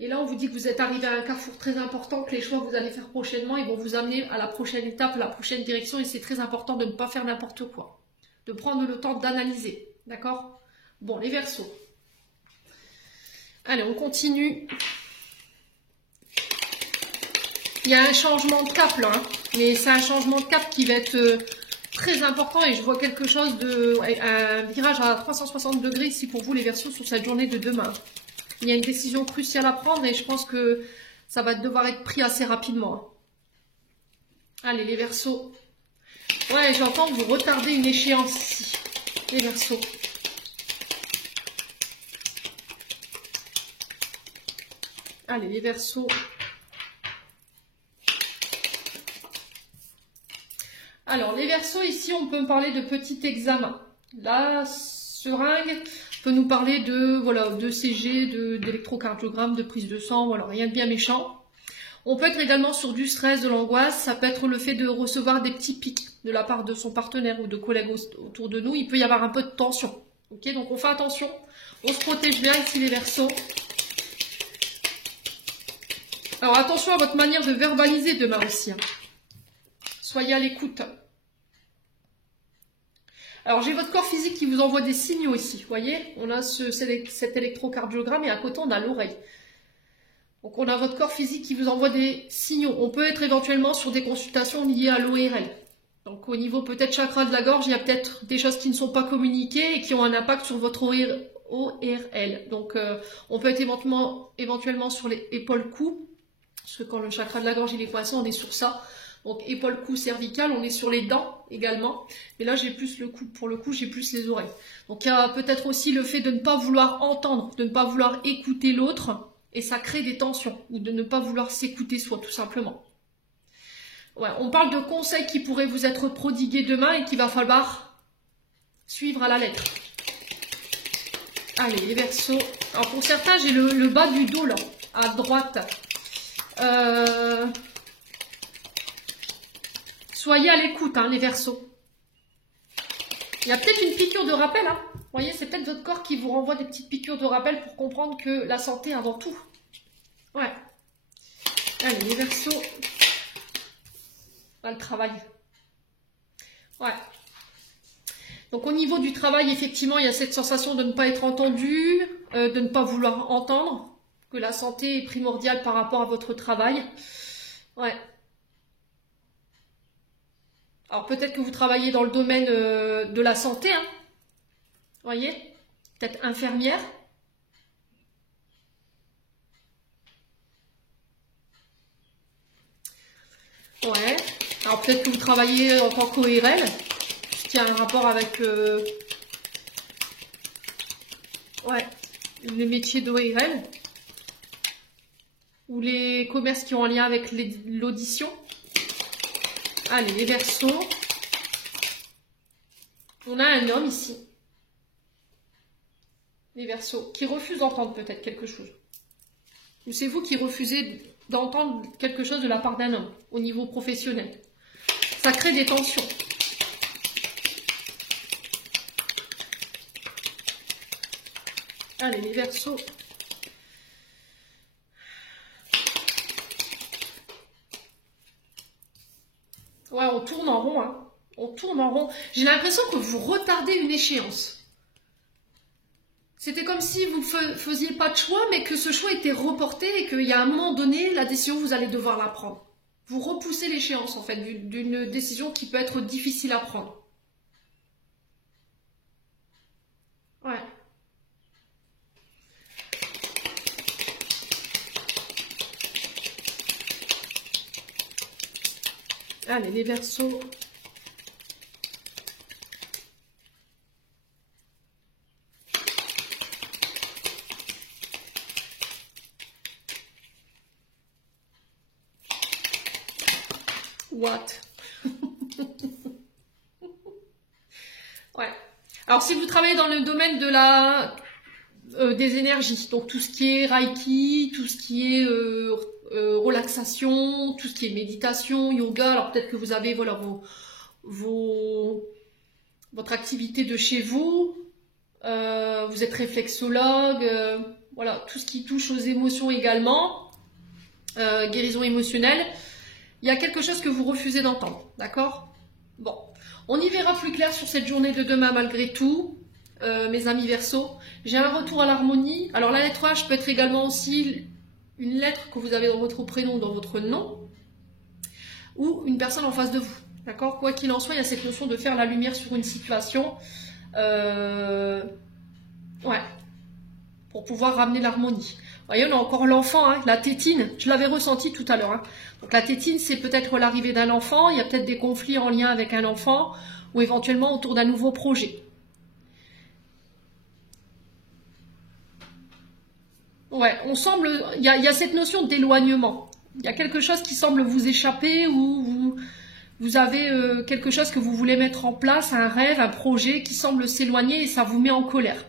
Et là, on vous dit que vous êtes arrivé à un carrefour très important, que les choix que vous allez faire prochainement, ils vont vous amener à la prochaine étape, à la prochaine direction. Et c'est très important de ne pas faire n'importe quoi. De prendre le temps d'analyser. D'accord? Bon, les Verseaux. Allez, on continue. Il y a un changement de cap là. Hein. Mais c'est un changement de cap qui va être très important. Et je vois quelque chose de... un virage à 360 degrés ici pour vous, les Verseaux, sur cette journée de demain. Il y a une décision cruciale à prendre et je pense que ça va devoir être pris assez rapidement. Allez, les Verseaux. Ouais, j'entends que vous retardez une échéance ici. Les Verseaux. Allez, les Verseaux. Alors, les Verseaux, ici, on peut me parler de petit examen. La seringue peut nous parler de, voilà, de CG, d'électrocardiogramme, de prise de sang, voilà, rien de bien méchant. On peut être également sur du stress, de l'angoisse. Ça peut être le fait de recevoir des petits pics de la part de son partenaire ou de collègues autour de nous. Il peut y avoir un peu de tension. Ok, donc on fait attention. On se protège bien ici, les Verseaux. Alors, attention à votre manière de verbaliser demain aussi. Hein. Soyez à l'écoute. Alors, j'ai votre corps physique qui vous envoie des signaux ici. Vous voyez, on a cet électrocardiogramme et à côté, on a l'oreille. Donc, on a votre corps physique qui vous envoie des signaux. On peut être éventuellement sur des consultations liées à l'ORL. Donc, au niveau peut-être chakra de la gorge, il y a peut-être des choses qui ne sont pas communiquées et qui ont un impact sur votre ORL. Donc, on peut être éventuellement sur les épaules-cou. Parce que quand le chakra de la gorge il est poisson, on est sur ça. Donc, épaule, cou, cervical, on est sur les dents également. Mais là, j'ai plus le cou. Pour le coup, j'ai plus les oreilles. Donc, il y a peut-être aussi le fait de ne pas vouloir entendre, de ne pas vouloir écouter l'autre. Et ça crée des tensions. Ou de ne pas vouloir s'écouter soi, tout simplement. Ouais, on parle de conseils qui pourraient vous être prodigués demain et qu'il va falloir suivre à la lettre. Allez, les Verseaux. Alors, pour certains, j'ai le bas du dos, là, à droite. Soyez à l'écoute, hein, les Verseaux. Il y a peut-être une piqûre de rappel. Hein. Vous voyez, c'est peut-être votre corps qui vous renvoie des petites piqûres de rappel pour comprendre que la santé avant tout. Ouais. Allez, les Verseaux. Là, le travail. Ouais. Donc, au niveau du travail, effectivement, il y a cette sensation de ne pas être entendu, de ne pas vouloir entendre, que la santé est primordiale par rapport à votre travail. Ouais. Alors peut-être que vous travaillez dans le domaine de la santé, hein. Vous voyez, peut-être infirmière. Ouais. Alors peut-être que vous travaillez en tant qu'ORL, ce qui a un rapport avec Ouais, les métiers d'ORL. Ou les commerces qui ont un lien avec l'audition. Allez, les Verseaux. On a un homme ici. Les Verseaux, qui refusent d'entendre peut-être quelque chose. Ou c'est vous qui refusez d'entendre quelque chose de la part d'un homme, au niveau professionnel. Ça crée des tensions. Allez, les Verseaux. Ouais, on tourne en rond, hein. On tourne en rond. J'ai l'impression que vous retardez une échéance. C'était comme si vous ne faisiez pas de choix, mais que ce choix était reporté et qu'il y a un moment donné, la décision, vous allez devoir la prendre. Vous repoussez l'échéance, en fait, d'une décision qui peut être difficile à prendre. Ouais. Allez, les Verseaux. What? Ouais. Alors, si vous travaillez dans le domaine de des énergies, donc tout ce qui est Reiki, tout ce qui est relaxation, tout ce qui est méditation, yoga, alors peut-être que vous avez voilà, votre activité de chez vous, vous êtes réflexologue, voilà, tout ce qui touche aux émotions également, guérison émotionnelle. Il y a quelque chose que vous refusez d'entendre, d'accord? Bon, on y verra plus clair sur cette journée de demain malgré tout, mes amis Verseaux. J'ai un retour à l'harmonie. Alors la lettre H peut être également aussi une lettre que vous avez dans votre prénom, dans votre nom, ou une personne en face de vous, d'accord? Quoi qu'il en soit, il y a cette notion de faire la lumière sur une situation, ouais, pour pouvoir ramener l'harmonie. Vous voyez, on a encore l'enfant, hein, la tétine, je l'avais ressenti tout à l'heure. Hein. Donc la tétine, c'est peut-être l'arrivée d'un enfant, il y a peut-être des conflits en lien avec un enfant, ou éventuellement autour d'un nouveau projet. Ouais, on semble, il y a cette notion d'éloignement. Il y a quelque chose qui semble vous échapper, ou vous avez quelque chose que vous voulez mettre en place, un rêve, un projet qui semble s'éloigner et ça vous met en colère.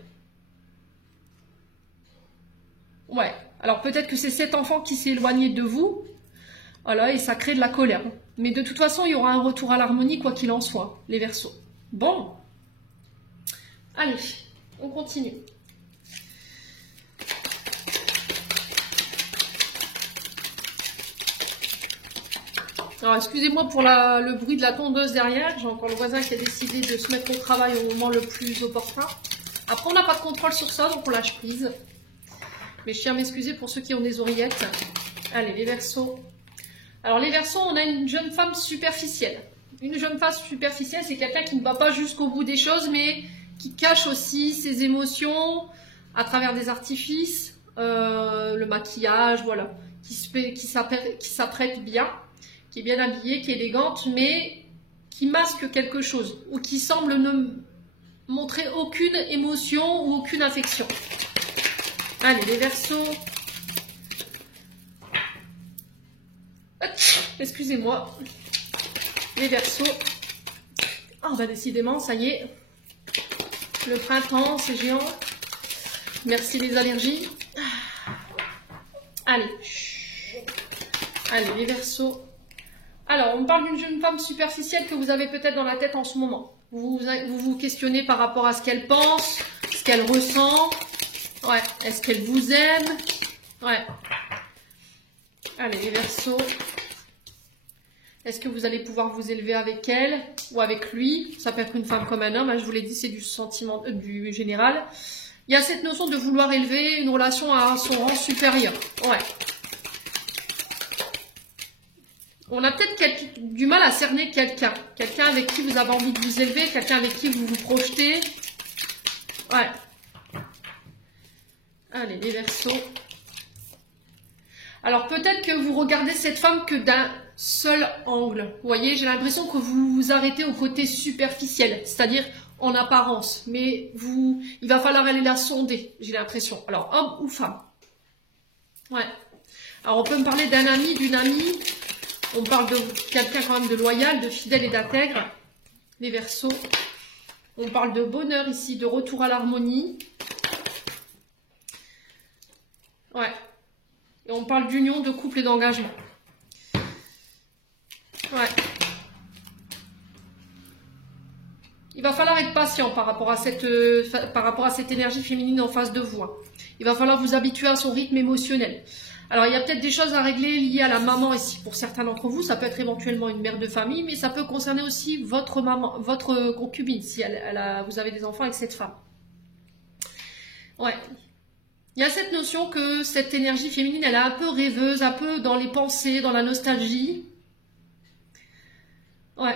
Ouais, alors peut-être que c'est cet enfant qui s'est éloigné de vous, voilà, et ça crée de la colère. Mais de toute façon, il y aura un retour à l'harmonie, quoi qu'il en soit, les Verseaux. Bon, allez, on continue. Alors, excusez-moi pour le bruit de la tondeuse derrière, j'ai encore le voisin qui a décidé de se mettre au travail au moment le plus opportun. Après, on n'a pas de contrôle sur ça, donc on lâche prise. Mais je tiens à m'excuser pour ceux qui ont des oreillettes. Allez, les Verseaux. Alors, les Verseaux, on a une jeune femme superficielle. Une jeune femme superficielle, c'est quelqu'un qui ne va pas jusqu'au bout des choses, mais qui cache aussi ses émotions à travers des artifices, le maquillage, voilà, qui s'apprête bien, qui est bien habillée, qui est élégante, mais qui masque quelque chose, ou qui semble ne montrer aucune émotion ou aucune affection. Allez, les Verseaux. Excusez-moi. Les Verseaux. Ah, bah décidément, ça y est. Le printemps, c'est géant. Merci les allergies. Allez. Allez, les Verseaux. Alors, on parle d'une jeune femme superficielle que vous avez peut-être dans la tête en ce moment. Vous vous questionnez par rapport à ce qu'elle pense, ce qu'elle ressent. Ouais, est-ce qu'elle vous aime? Ouais. Allez, les Verseaux. Est-ce que vous allez pouvoir vous élever avec elle ou avec lui? Ça peut être une femme comme un homme, hein, je vous l'ai dit, c'est du sentiment, du général. Il y a cette notion de vouloir élever une relation à son rang supérieur. Ouais. On a peut-être du mal à cerner quelqu'un. Quelqu'un avec qui vous avez envie de vous élever, quelqu'un avec qui vous vous projetez. Ouais. Allez, les Verseaux. Alors peut-être que vous regardez cette femme que d'un seul angle. Vous voyez, j'ai l'impression que vous vous arrêtez au côté superficiel, c'est-à-dire en apparence, mais il va falloir aller la sonder, j'ai l'impression. Alors, homme ou femme? Ouais. Alors, on peut me parler d'un ami, d'une amie. On parle de quelqu'un quand même de loyal, de fidèle et d'intègre. Les Verseaux. On parle de bonheur ici, de retour à l'harmonie. Ouais. Et on parle d'union, de couple et d'engagement. Ouais. Il va falloir être patient par rapport à cette énergie féminine en face de vous. Hein. Il va falloir vous habituer à son rythme émotionnel. Alors, il y a peut-être des choses à régler liées à la maman ici. Pour certains d'entre vous, ça peut être éventuellement une mère de famille, mais ça peut concerner aussi votre maman, votre concubine, si vous avez des enfants avec cette femme. Ouais. Il y a cette notion que cette énergie féminine, elle est un peu rêveuse, un peu dans les pensées, dans la nostalgie. Ouais.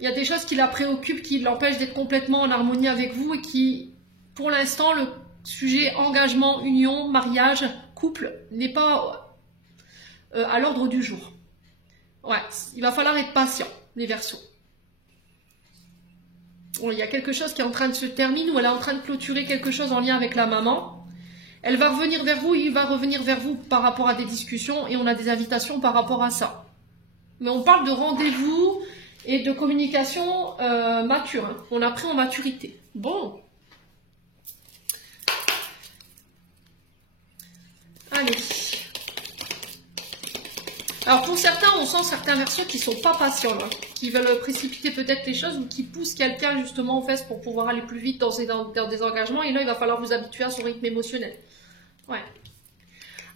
Il y a des choses qui la préoccupent, qui l'empêchent d'être complètement en harmonie avec vous et qui, pour l'instant, le sujet engagement, union, mariage, couple n'est pas à l'ordre du jour. Ouais, il va falloir être patient, les Verseaux. Bon, il y a quelque chose qui est en train de se terminer ou elle est en train de clôturer quelque chose en lien avec la maman. Elle va revenir vers vous, il va revenir vers vous par rapport à des discussions et on a des invitations par rapport à ça. Mais on parle de rendez-vous et de communication mature. Hein. On a pris en maturité. Bon. Allez. Alors pour certains, on sent certains Verseaux qui sont pas patients, là, qui veulent précipiter peut-être les choses ou qui poussent quelqu'un justement en fesses pour pouvoir aller plus vite dans des engagements. Et là, il va falloir vous habituer à son rythme émotionnel. Ouais.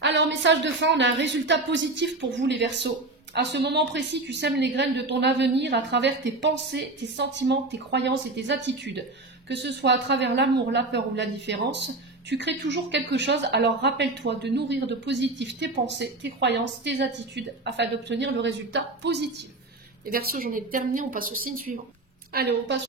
Alors, message de fin, on a un résultat positif pour vous les Verseaux. À ce moment précis, tu sèmes les graines de ton avenir à travers tes pensées, tes sentiments, tes croyances et tes attitudes. Que ce soit à travers l'amour, la peur ou l'indifférence, tu crées toujours quelque chose, alors rappelle-toi de nourrir de positif tes pensées, tes croyances, tes attitudes, afin d'obtenir le résultat positif. Les Verseaux, j'en ai terminé, on passe au signe suivant. Allez, on passe